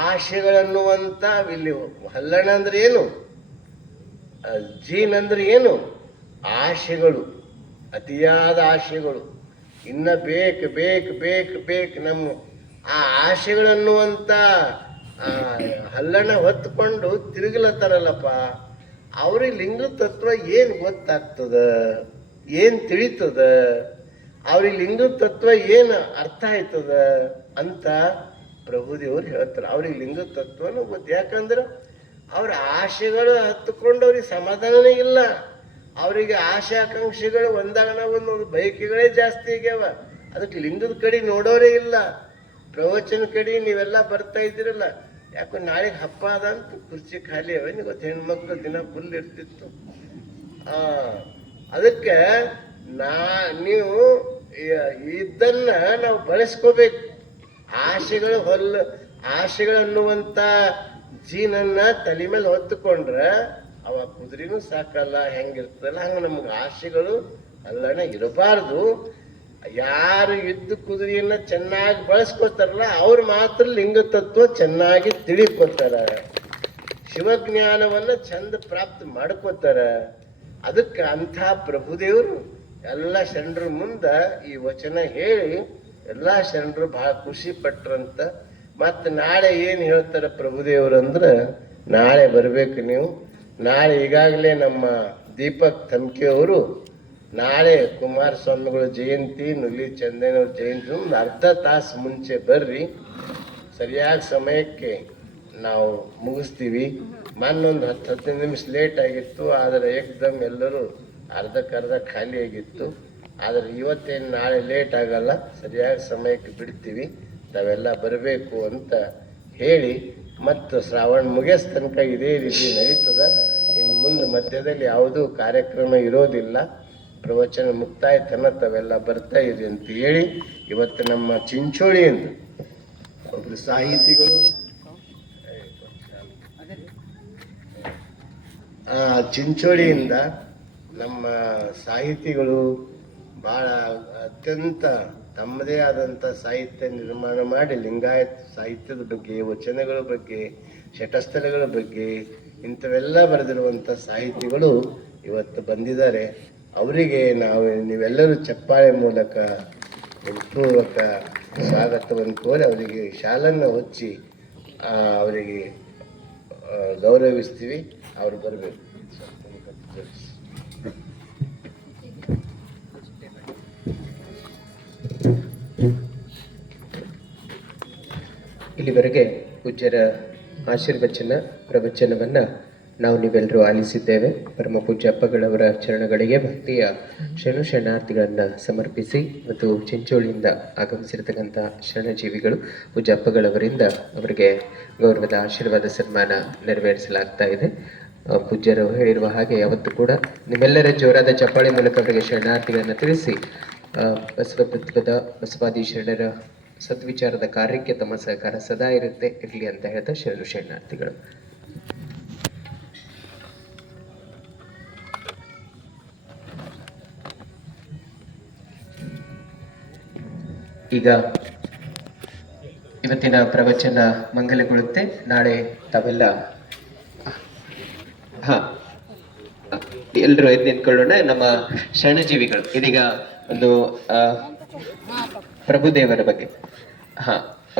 ಆಶೆಗಳನ್ನುವಂಥ ಇಲ್ಲಿ ಹಲ್ಲಣ ಅಂದ್ರೆ ಏನು, ಜೀನ್ ಅಂದ್ರೆ ಏನು, ಆಶೆಗಳು, ಅತಿಯಾದ ಆಶೆಗಳು. ಇನ್ನ ಬೇಕು ಬೇಕು ಬೇಕು ಬೇಕು ನಮ್ಮ ಆ ಆಶೆಗಳನ್ನುವಂಥ ಹಲ್ಲಣ ಹೊತ್ಕೊಂಡು ತಿರುಗಲತ್ತಾರಲ್ಲಪ್ಪ, ಅವ್ರಿಗೆ ಲಿಂಗ ತತ್ವ ಏನು ಗೊತ್ತಾಗ್ತದ, ಏನು ತಿಳಿತದ, ಅವ್ರಿಗೆ ಲಿಂಗ ತತ್ವ ಏನು ಅರ್ಥ ಆಯ್ತದ ಅಂತ ಪ್ರಭುದೇವರು ಹೇಳ್ತಾರೆ. ಅವ್ರಿಗೆ ಲಿಂಗ ತತ್ವನೂ ಗೊತ್ತು. ಯಾಕಂದ್ರೆ ಅವ್ರ ಆಶೆಗಳು ಹತ್ತುಕೊಂಡು ಅವ್ರಿಗೆ ಸಮಾಧಾನನೇ ಇಲ್ಲ. ಅವರಿಗೆ ಆಶೆ ಆಕಾಂಕ್ಷೆಗಳು ಒಂದಾಗಣ ಒಂದೊಂದು ಬಯಕೆಗಳೇ ಜಾಸ್ತಿ ಆಗ್ಯಾವ. ಅದಕ್ಕೆ ಲಿಂಗದ ಕಡೆ ನೋಡೋರೇ ಇಲ್ಲ. ಪ್ರವಚನ ಕಡೆ ನೀವೆಲ್ಲ ಬರ್ತಾ ಇದ್ದೀರಲ್ಲ, ಯಾಕೋ ನಾಳೆಗೆ ಹಬ್ಬ ಅದ ಅಂತ ಕುರ್ಚಿ ಖಾಲಿ ಅವ. ಇವತ್ತು ಹೆಣ್ಮಕ್ಳು ದಿನ ಫುಲ್ ಇರ್ತಿತ್ತು. ಅದಕ್ಕೆ ನೀವು ಇದನ್ನ ನಾವು ಬಳಸ್ಕೋಬೇಕು. ಆಶೆಗಳನ್ನುವಂಥ ಜೀನನ್ನ ತಲೆ ಮೇಲೆ ಹೊತ್ತುಕೊಂಡ್ರೆ ಅವ ಕುದುರೆನೂ ಸಾಕಲ್ಲ. ಹೆಂಗಿರ್ತದಲ್ಲ ಹಂಗೆ ನಮ್ಗೆ ಆಶೆಗಳು ಅಲ್ಲಣ ಇರಬಾರ್ದು. ಯಾರು ಇದ್ದು ಕುದುರೆಯನ್ನ ಚೆನ್ನಾಗಿ ಬಳಸ್ಕೋತಾರಲ್ಲ ಅವ್ರು ಮಾತ್ರ ಲಿಂಗ ತತ್ವ ಚೆನ್ನಾಗಿ ತಿಳಿಕೋತಾರ, ಶಿವಜ್ಞಾನವನ್ನ ಚಂದ ಪ್ರಾಪ್ತಿ ಮಾಡ್ಕೋತಾರ. ಅದಕ್ಕೆ ಅಂಥ ಪ್ರಭುದೇವರು ಎಲ್ಲ ಶರಣರ ಮುಂದೆ ಈ ವಚನ ಹೇಳಿ ಎಲ್ಲ ಶರಣರು ಬಹಳ ಖುಷಿ ಪಟ್ರಂತ. ಮತ್ತು ನಾಳೆ ಏನು ಹೇಳ್ತಾರೆ ಪ್ರಭುದೇವರು ಅಂದ್ರೆ, ನಾಳೆ ಬರಬೇಕು ನೀವು. ನಾಳೆ ಈಗಾಗಲೇ ನಮ್ಮ ದೀಪಕ್ ಥಮ್ಕೆ ಅವರು ನಾಳೆ ಕುಮಾರಸ್ವಾಮಿಗಳ ಜಯಂತಿ, ನುಲಿ ಚಂದನವ್ರ ಜಯಂತಿ ಒಂದು ಅರ್ಧ ತಾಸು ಮುಂಚೆ ಬರ್ರಿ, ಸರಿಯಾದ ಸಮಯಕ್ಕೆ ನಾವು ಮುಗಿಸ್ತೀವಿ. ಮೊನ್ನೊಂದು 10-15 ನಿಮಿಷ ಲೇಟ್ ಆಗಿತ್ತು, ಆದರೆ ಏಕದಮ್ ಎಲ್ಲರೂ ಅರ್ಧಕ್ಕರ್ಧ ಖಾಲಿ ಆಗಿತ್ತು. ಆದರೆ ಇವತ್ತೇನು ನಾಳೆ ಲೇಟ್ ಆಗಲ್ಲ, ಸರಿಯಾದ ಸಮಯಕ್ಕೆ ಬಿಡ್ತೀವಿ. ನಾವೆಲ್ಲ ಬರಬೇಕು ಅಂತ ಹೇಳಿ, ಮತ್ತು ಶ್ರಾವಣ ಮುಗಿಸ್ ತನಕ ಇದೇ ರೀತಿ ನಡೀತದ. ಇನ್ನು ಮುಂದೆ ಮಧ್ಯದಲ್ಲಿ ಯಾವುದೂ ಕಾರ್ಯಕ್ರಮ ಇರೋದಿಲ್ಲ. ಪ್ರವಚನ ಮುಕ್ತಾಯ ತನ ತಾವೆಲ್ಲ ಬರ್ತಾ ಇದೆ ಅಂತ ಹೇಳಿ, ಇವತ್ತು ನಮ್ಮ ಚಿಂಚೋಳಿಯಿಂದ ಒಬ್ಬರು ಸಾಹಿತಿಗಳು, ಚಿಂಚೋಳಿಯಿಂದ ನಮ್ಮ ಸಾಹಿತಿಗಳು ಭಾಳ ಅತ್ಯಂತ ತಮ್ಮದೇ ಆದಂಥ ಸಾಹಿತ್ಯ ನಿರ್ಮಾಣ ಮಾಡಿ ಲಿಂಗಾಯತ್ ಸಾಹಿತ್ಯದ ಬಗ್ಗೆ, ವಚನಗಳ ಬಗ್ಗೆ, ಶಟಸ್ಥಲಗಳ ಬಗ್ಗೆ ಇಂಥವೆಲ್ಲ ಬರೆದಿರುವಂಥ ಸಾಹಿತಿಗಳು ಇವತ್ತು ಬಂದಿದ್ದಾರೆ. ಅವರಿಗೆ ನೀವೆಲ್ಲರೂ ಚಪ್ಪಾಳೆ ಮೂಲಕ ಪೂರ್ವಕ ಸ್ವಾಗತವನ್ನು ಕೋರಿ ಅವರಿಗೆ ಶಾಲನ್ನು ಹೊಚ್ಚಿ ಅವರಿಗೆ ಗೌರವಿಸ್ತೀವಿ. ಅವರು ಬರಬೇಕು. ಇಲ್ಲಿವರೆಗೆ ಪೂಜ್ಯರ ಆಶೀರ್ವಚನ ಪ್ರವಚನವನ್ನು ನಾವು ನೀವೆಲ್ಲರೂ ಆಲಿಸಿದ್ದೇವೆ. ಪರಮ ಪೂಜ್ಯ ಅಪ್ಪಗಳವರ ಚರಣಗಳಿಗೆ ಭಕ್ತಿಯ ಶರಣಾರ್ಥಿಗಳನ್ನು ಸಮರ್ಪಿಸಿ ಮತ್ತು ಚಿಂಚೋಳಿಯಿಂದ ಆಗಮಿಸಿರತಕ್ಕಂಥ ಶರಣಜೀವಿಗಳು ಪೂಜ್ಯ ಅಪ್ಪಗಳವರಿಂದ ಅವರಿಗೆ ಗೌರವದ ಆಶೀರ್ವಾದ ಸನ್ಮಾನ ನೆರವೇರಿಸಲಾಗ್ತಾ ಇದೆ. ಪೂಜ್ಯರು ಹೇಳಿರುವ ಹಾಗೆ ಯಾವತ್ತೂ ಕೂಡ ನಿಮ್ಮೆಲ್ಲರ ಜೋರಾದ ಚಪ್ಪಾಳೆ ಮೂಲಕ ಅವರಿಗೆ ಶರಣಾರ್ಥಿಗಳನ್ನು ತಿಳಿಸಿ ಬಸವ ತತ್ವದ ಬಸವಾದಿ ಶರಣರ ಸದ್ವಿಚಾರದ ಕಾರ್ಯಕ್ಕೆ ತಮ್ಮ ಸಹಕಾರ ಸದಾ ಇರಲಿ ಅಂತ ಹೇಳ್ತಾ ಶರಣಾರ್ಥಿಗಳು. ಈಗ ಇವತ್ತಿನ ಪ್ರವಚನ ಮಂಗಲಗೊಳ್ಳುತ್ತೆ. ನಾಳೆ ತಾವೆಲ್ಲ ಎಲ್ಲರೂ ಎದ್ದು ನಿಂತ್ಕೊಳ್ಳೋಣ. ನಮ್ಮ ಶರಣಜೀವಿಗಳು ಇದೀಗ ಒಂದು ಪ್ರಭುದೇವರ ಬಗ್ಗೆ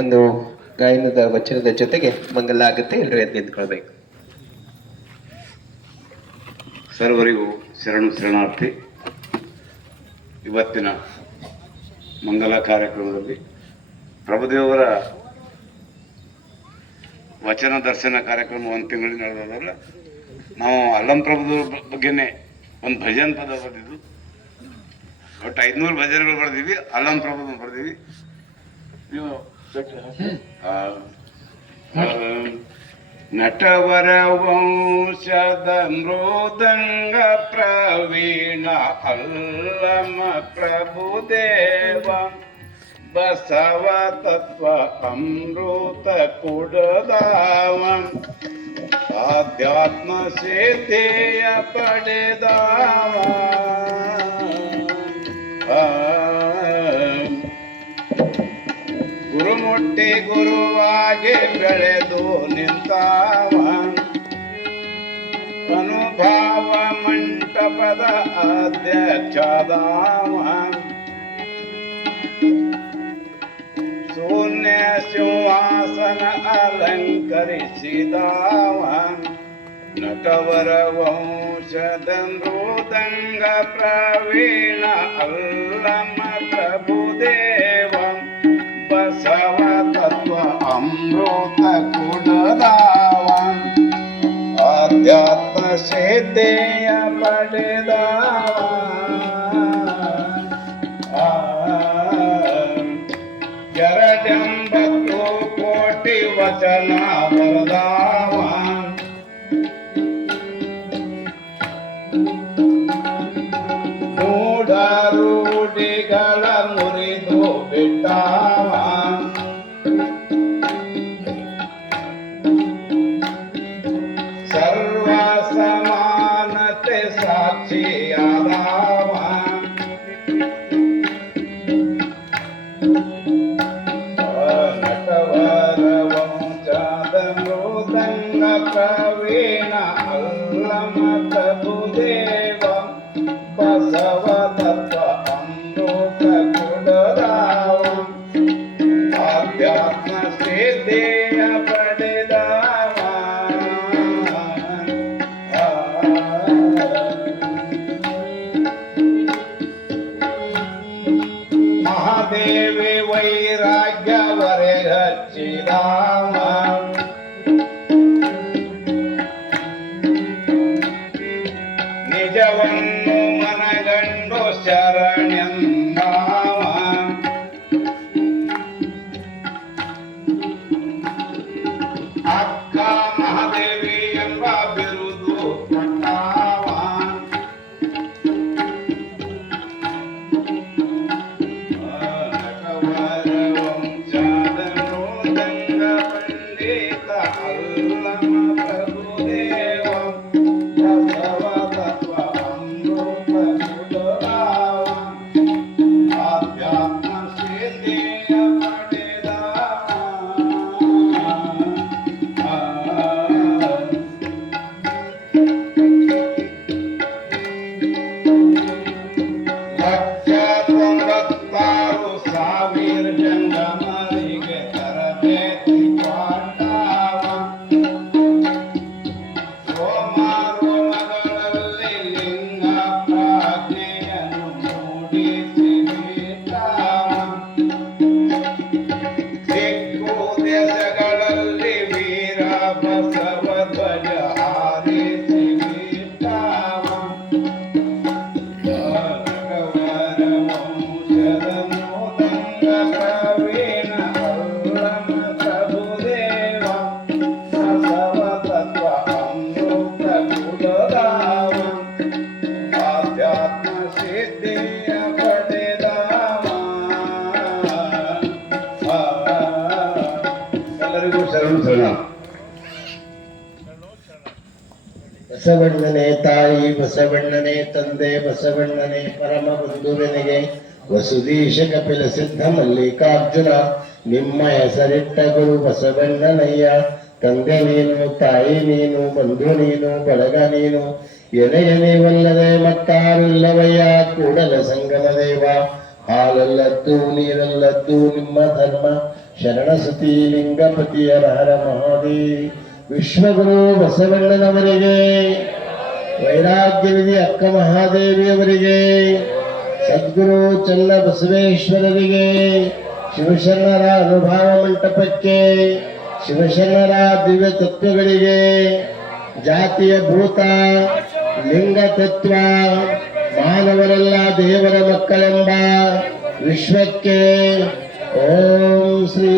ಒಂದು ಗಾಯನದ ವಚನದ ಜೊತೆಗೆ ಮಂಗಲ ಆಗುತ್ತೆ. ಎಲ್ಲರೂ ಎದ್ದು ನಿಂತ್ಕೊಳ್ಬೇಕು. ಸರ್ವರಿಗೂ ಶರಣಾರ್ಥಿ. ಇವತ್ತಿನ ಮಂಗಲ ಕಾರ್ಯಕ್ರಮದಲ್ಲಿ ಪ್ರಭುದೇವರ ವಚನ ದರ್ಶನ ಕಾರ್ಯಕ್ರಮ ಒಂದು ತಿಂಗಳು ನಡೆದಲ್ಲ. ನಾವು ಅಲ್ಲಂ ಪ್ರಭುದೇವ್ರ ಬಗ್ಗೆನೇ ಒಂದು ಭಜನ್ ಪದ ಬರೆದಿದ್ದು, ಒಟ್ಟು 500 ಭಜನೆಗಳು ಬರೆದೀವಿ. ಅಲ್ಲಂ ಪ್ರಭು ಬರೆದೀವಿ. ನೀವು ನಟವರ ವಂಶದ ಮೃದಂಗ ಪ್ರವೀಣ ಅಲ್ಲಮ ಪ್ರಭುದೇವ ಬಸವ ತತ್ವ ಅಮೃತ ಕುಡದಾವ ಆಧ್ಯಾತ್ಮ ಸಿದ್ಧಿಯ ಪಡೆದಾವ ಗುರು ಗುರುಮುಟ್ಟಿ ಗುರುವಾಗಿ ಬೆಳೆದು ನಿಂತಾವ ಅನುಭಾವ ಮಂಟಪದ ಅಧ್ಯಕ್ಷದಾವ ಶೂನ್ಯ ಸಿಂಹಾಸನ ಅಲಂಕರಿಸಿದಾವ ನಟವರ ವಂಶದ ಮೃದಂಗ ಪ್ರವೀಣ ಅಲ್ಲಮ ಪ್ರಭುದೇವ ಬಸವ ತತ್ವ ಅಮೃತ ಕುಡದಾವ ಅಧ್ಯಾತ್ಮ ಸಿದ್ಧಿಯ ಪಡೆದಾವ ಎರಡೆಂಬತ್ತು ಕೋಟಿ ವಚನ ಬರದಾವ ರೂಢಿಗಳ ಮುರಿದು ಬಿಟ್ಟಾವ ಸರ್ವ ಸಮಾನತೆ ಸಾಕ್ಷಿಯಾದವ ನಟವರ ವಂಶದ ಮೃದಂಗ ಪ್ರವೀಣ ಅಲ್ಲಮ ಪ್ರಭುದೇವ ಬಸವ ತತ್ವ ಅಮೃತ ಕುಡದಾವ ಆಧ್ಯಾತ್ಮ ಸಿದ್ಧಿಯ ಪಡೆದಾವ ಮಹಾದೇವಿ ವೈರಾಗ್ಯವರೆ ಹಚ್ಚಿದಾವ ನಿಜವನ್ನು ಮನಗಂಡು ಶರಣೆಂದಾವ ಅಕ್ಕ ಮಹಾದೇವಿ ಎಂಬ ಬಿರುದು ಕೊಟ್ಟಾವ ನಟವರ ವಂಶದ ಮೃದಂಗ ಪಂಡಿತ ಅಲ್ಲಮ ಪ್ರಭುದೇವ ಬಸವ ತತ್ವ ಅಮೃತ ಕುಡದಾವ ಆಧ್ಯಾತ್ಮ ಸಿದ್ಧಿಯ ಪಡೆದಾವ ಲಕ್ಷ 96,000 ಜಂಗಮರಿಗೆ ತರಬೇತಿ ಕೊಟ್ಟಾವ ರೋಮಗಳಲ್ಲಿ ಲಿಂಗ ಪ್ರಾಜ್ಞೆಯನ್ನು ಮೂಡಿಸಿ ಬಿಟ್ಟಾವ ದಿಕ್ಕು ದೇಶಗಳಲ್ಲಿ ವೀರ ಬಸವ ಧ್ವಜ ಹಾರಿಸಿ ಬಿಟ್ಟಾವ ನಟವರ ವಂಶದ ಮೃದಂಗ ಪ್ರವೀಣ ಅಲ್ಲಮ ಪ್ರಭುದೇವ ಬಸವ ತತ್ವ ಅಮೃತ ಕುಡದಾವ ಆಧ್ಯಾತ್ಮ ಸಿದ್ಧಿಯ ಪಡೆದಾವ ಎಲ್ಲರಿಗೂ ಶರಣ ಬಸವಣ್ಣನೇ ತಾಯಿ ಬಸವಣ್ಣನೇ ತಂದೆ ಬಸವಣ್ಣನೇ ಪರಮ ಬಂಧುವೆನಿಗೆ ವಸುದೀಶ ಕಪಿಲ ಸಿದ್ಧ ಮಲ್ಲಿಕಾರ್ಜುನ ನಿಮ್ಮ ಹೆಸರಿಟ್ಟ ಗುರು ಬಸವಣ್ಣನಯ್ಯ ತಂದೆ ನೀನು ತಾಯಿ ನೀನು ಬಂಧು ನೀನು ಬಳಗ ನೀನು ಎನೆಯ ನೀವಲ್ಲದೆ ಮತ್ತಾರಿಲ್ಲವಯ್ಯ ಕೂಡಲ ಸಂಗಮ ದೇವ ಹಾಲಲ್ಲದ್ದು ನೀರಲ್ಲದ್ದು ನಿಮ್ಮ ಧರ್ಮ ಶರಣ ಸತಿ ಲಿಂಗಪತಿಯ ಹರ ಮಹಾದೇವಿ ವಿಶ್ವಗುರು ಬಸವಣ್ಣನವರಿಗೆ ವೈರಾಗ್ಯವಿಧಿ ಅಕ್ಕ ಮಹಾದೇವಿಯವರಿಗೆ ಸದ್ಗುರು ಚನ್ನ ಬಸವೇಶ್ವರರಿಗೆ ಶಿವಶರಣರ ಅನುಭಾವ ಮಂಟಪಕ್ಕೆ ಶಿವಶರಣರ ದಿವ್ಯ ತತ್ವಗಳಿಗೆ ಜಾತಿಯ ಭೂತ ಲಿಂಗ ತತ್ವ ಮಾನವರೆಲ್ಲ ದೇವರ ಮಕ್ಕಳೆಂಬ ವಿಶ್ವಕ್ಕೆ ಓಂ ಶ್ರೀ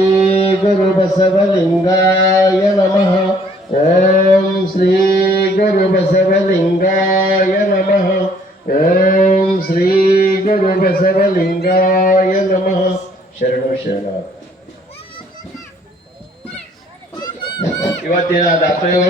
ಗುರು ಬಸವಲಿಂಗಾಯ ನಮಃ ಓಂ ಶ್ರೀ ಗುರು ಬಸವಲಿಂಗಾಯ ನಮಃ ಓಂ ಶ್ರೀ ಗುರು ಬಸವಲಿಂಗಾಯ ನಮಃ ಶರಣು ಶರಣ ಇವತ್ತಿನ ದಾಸೋಹ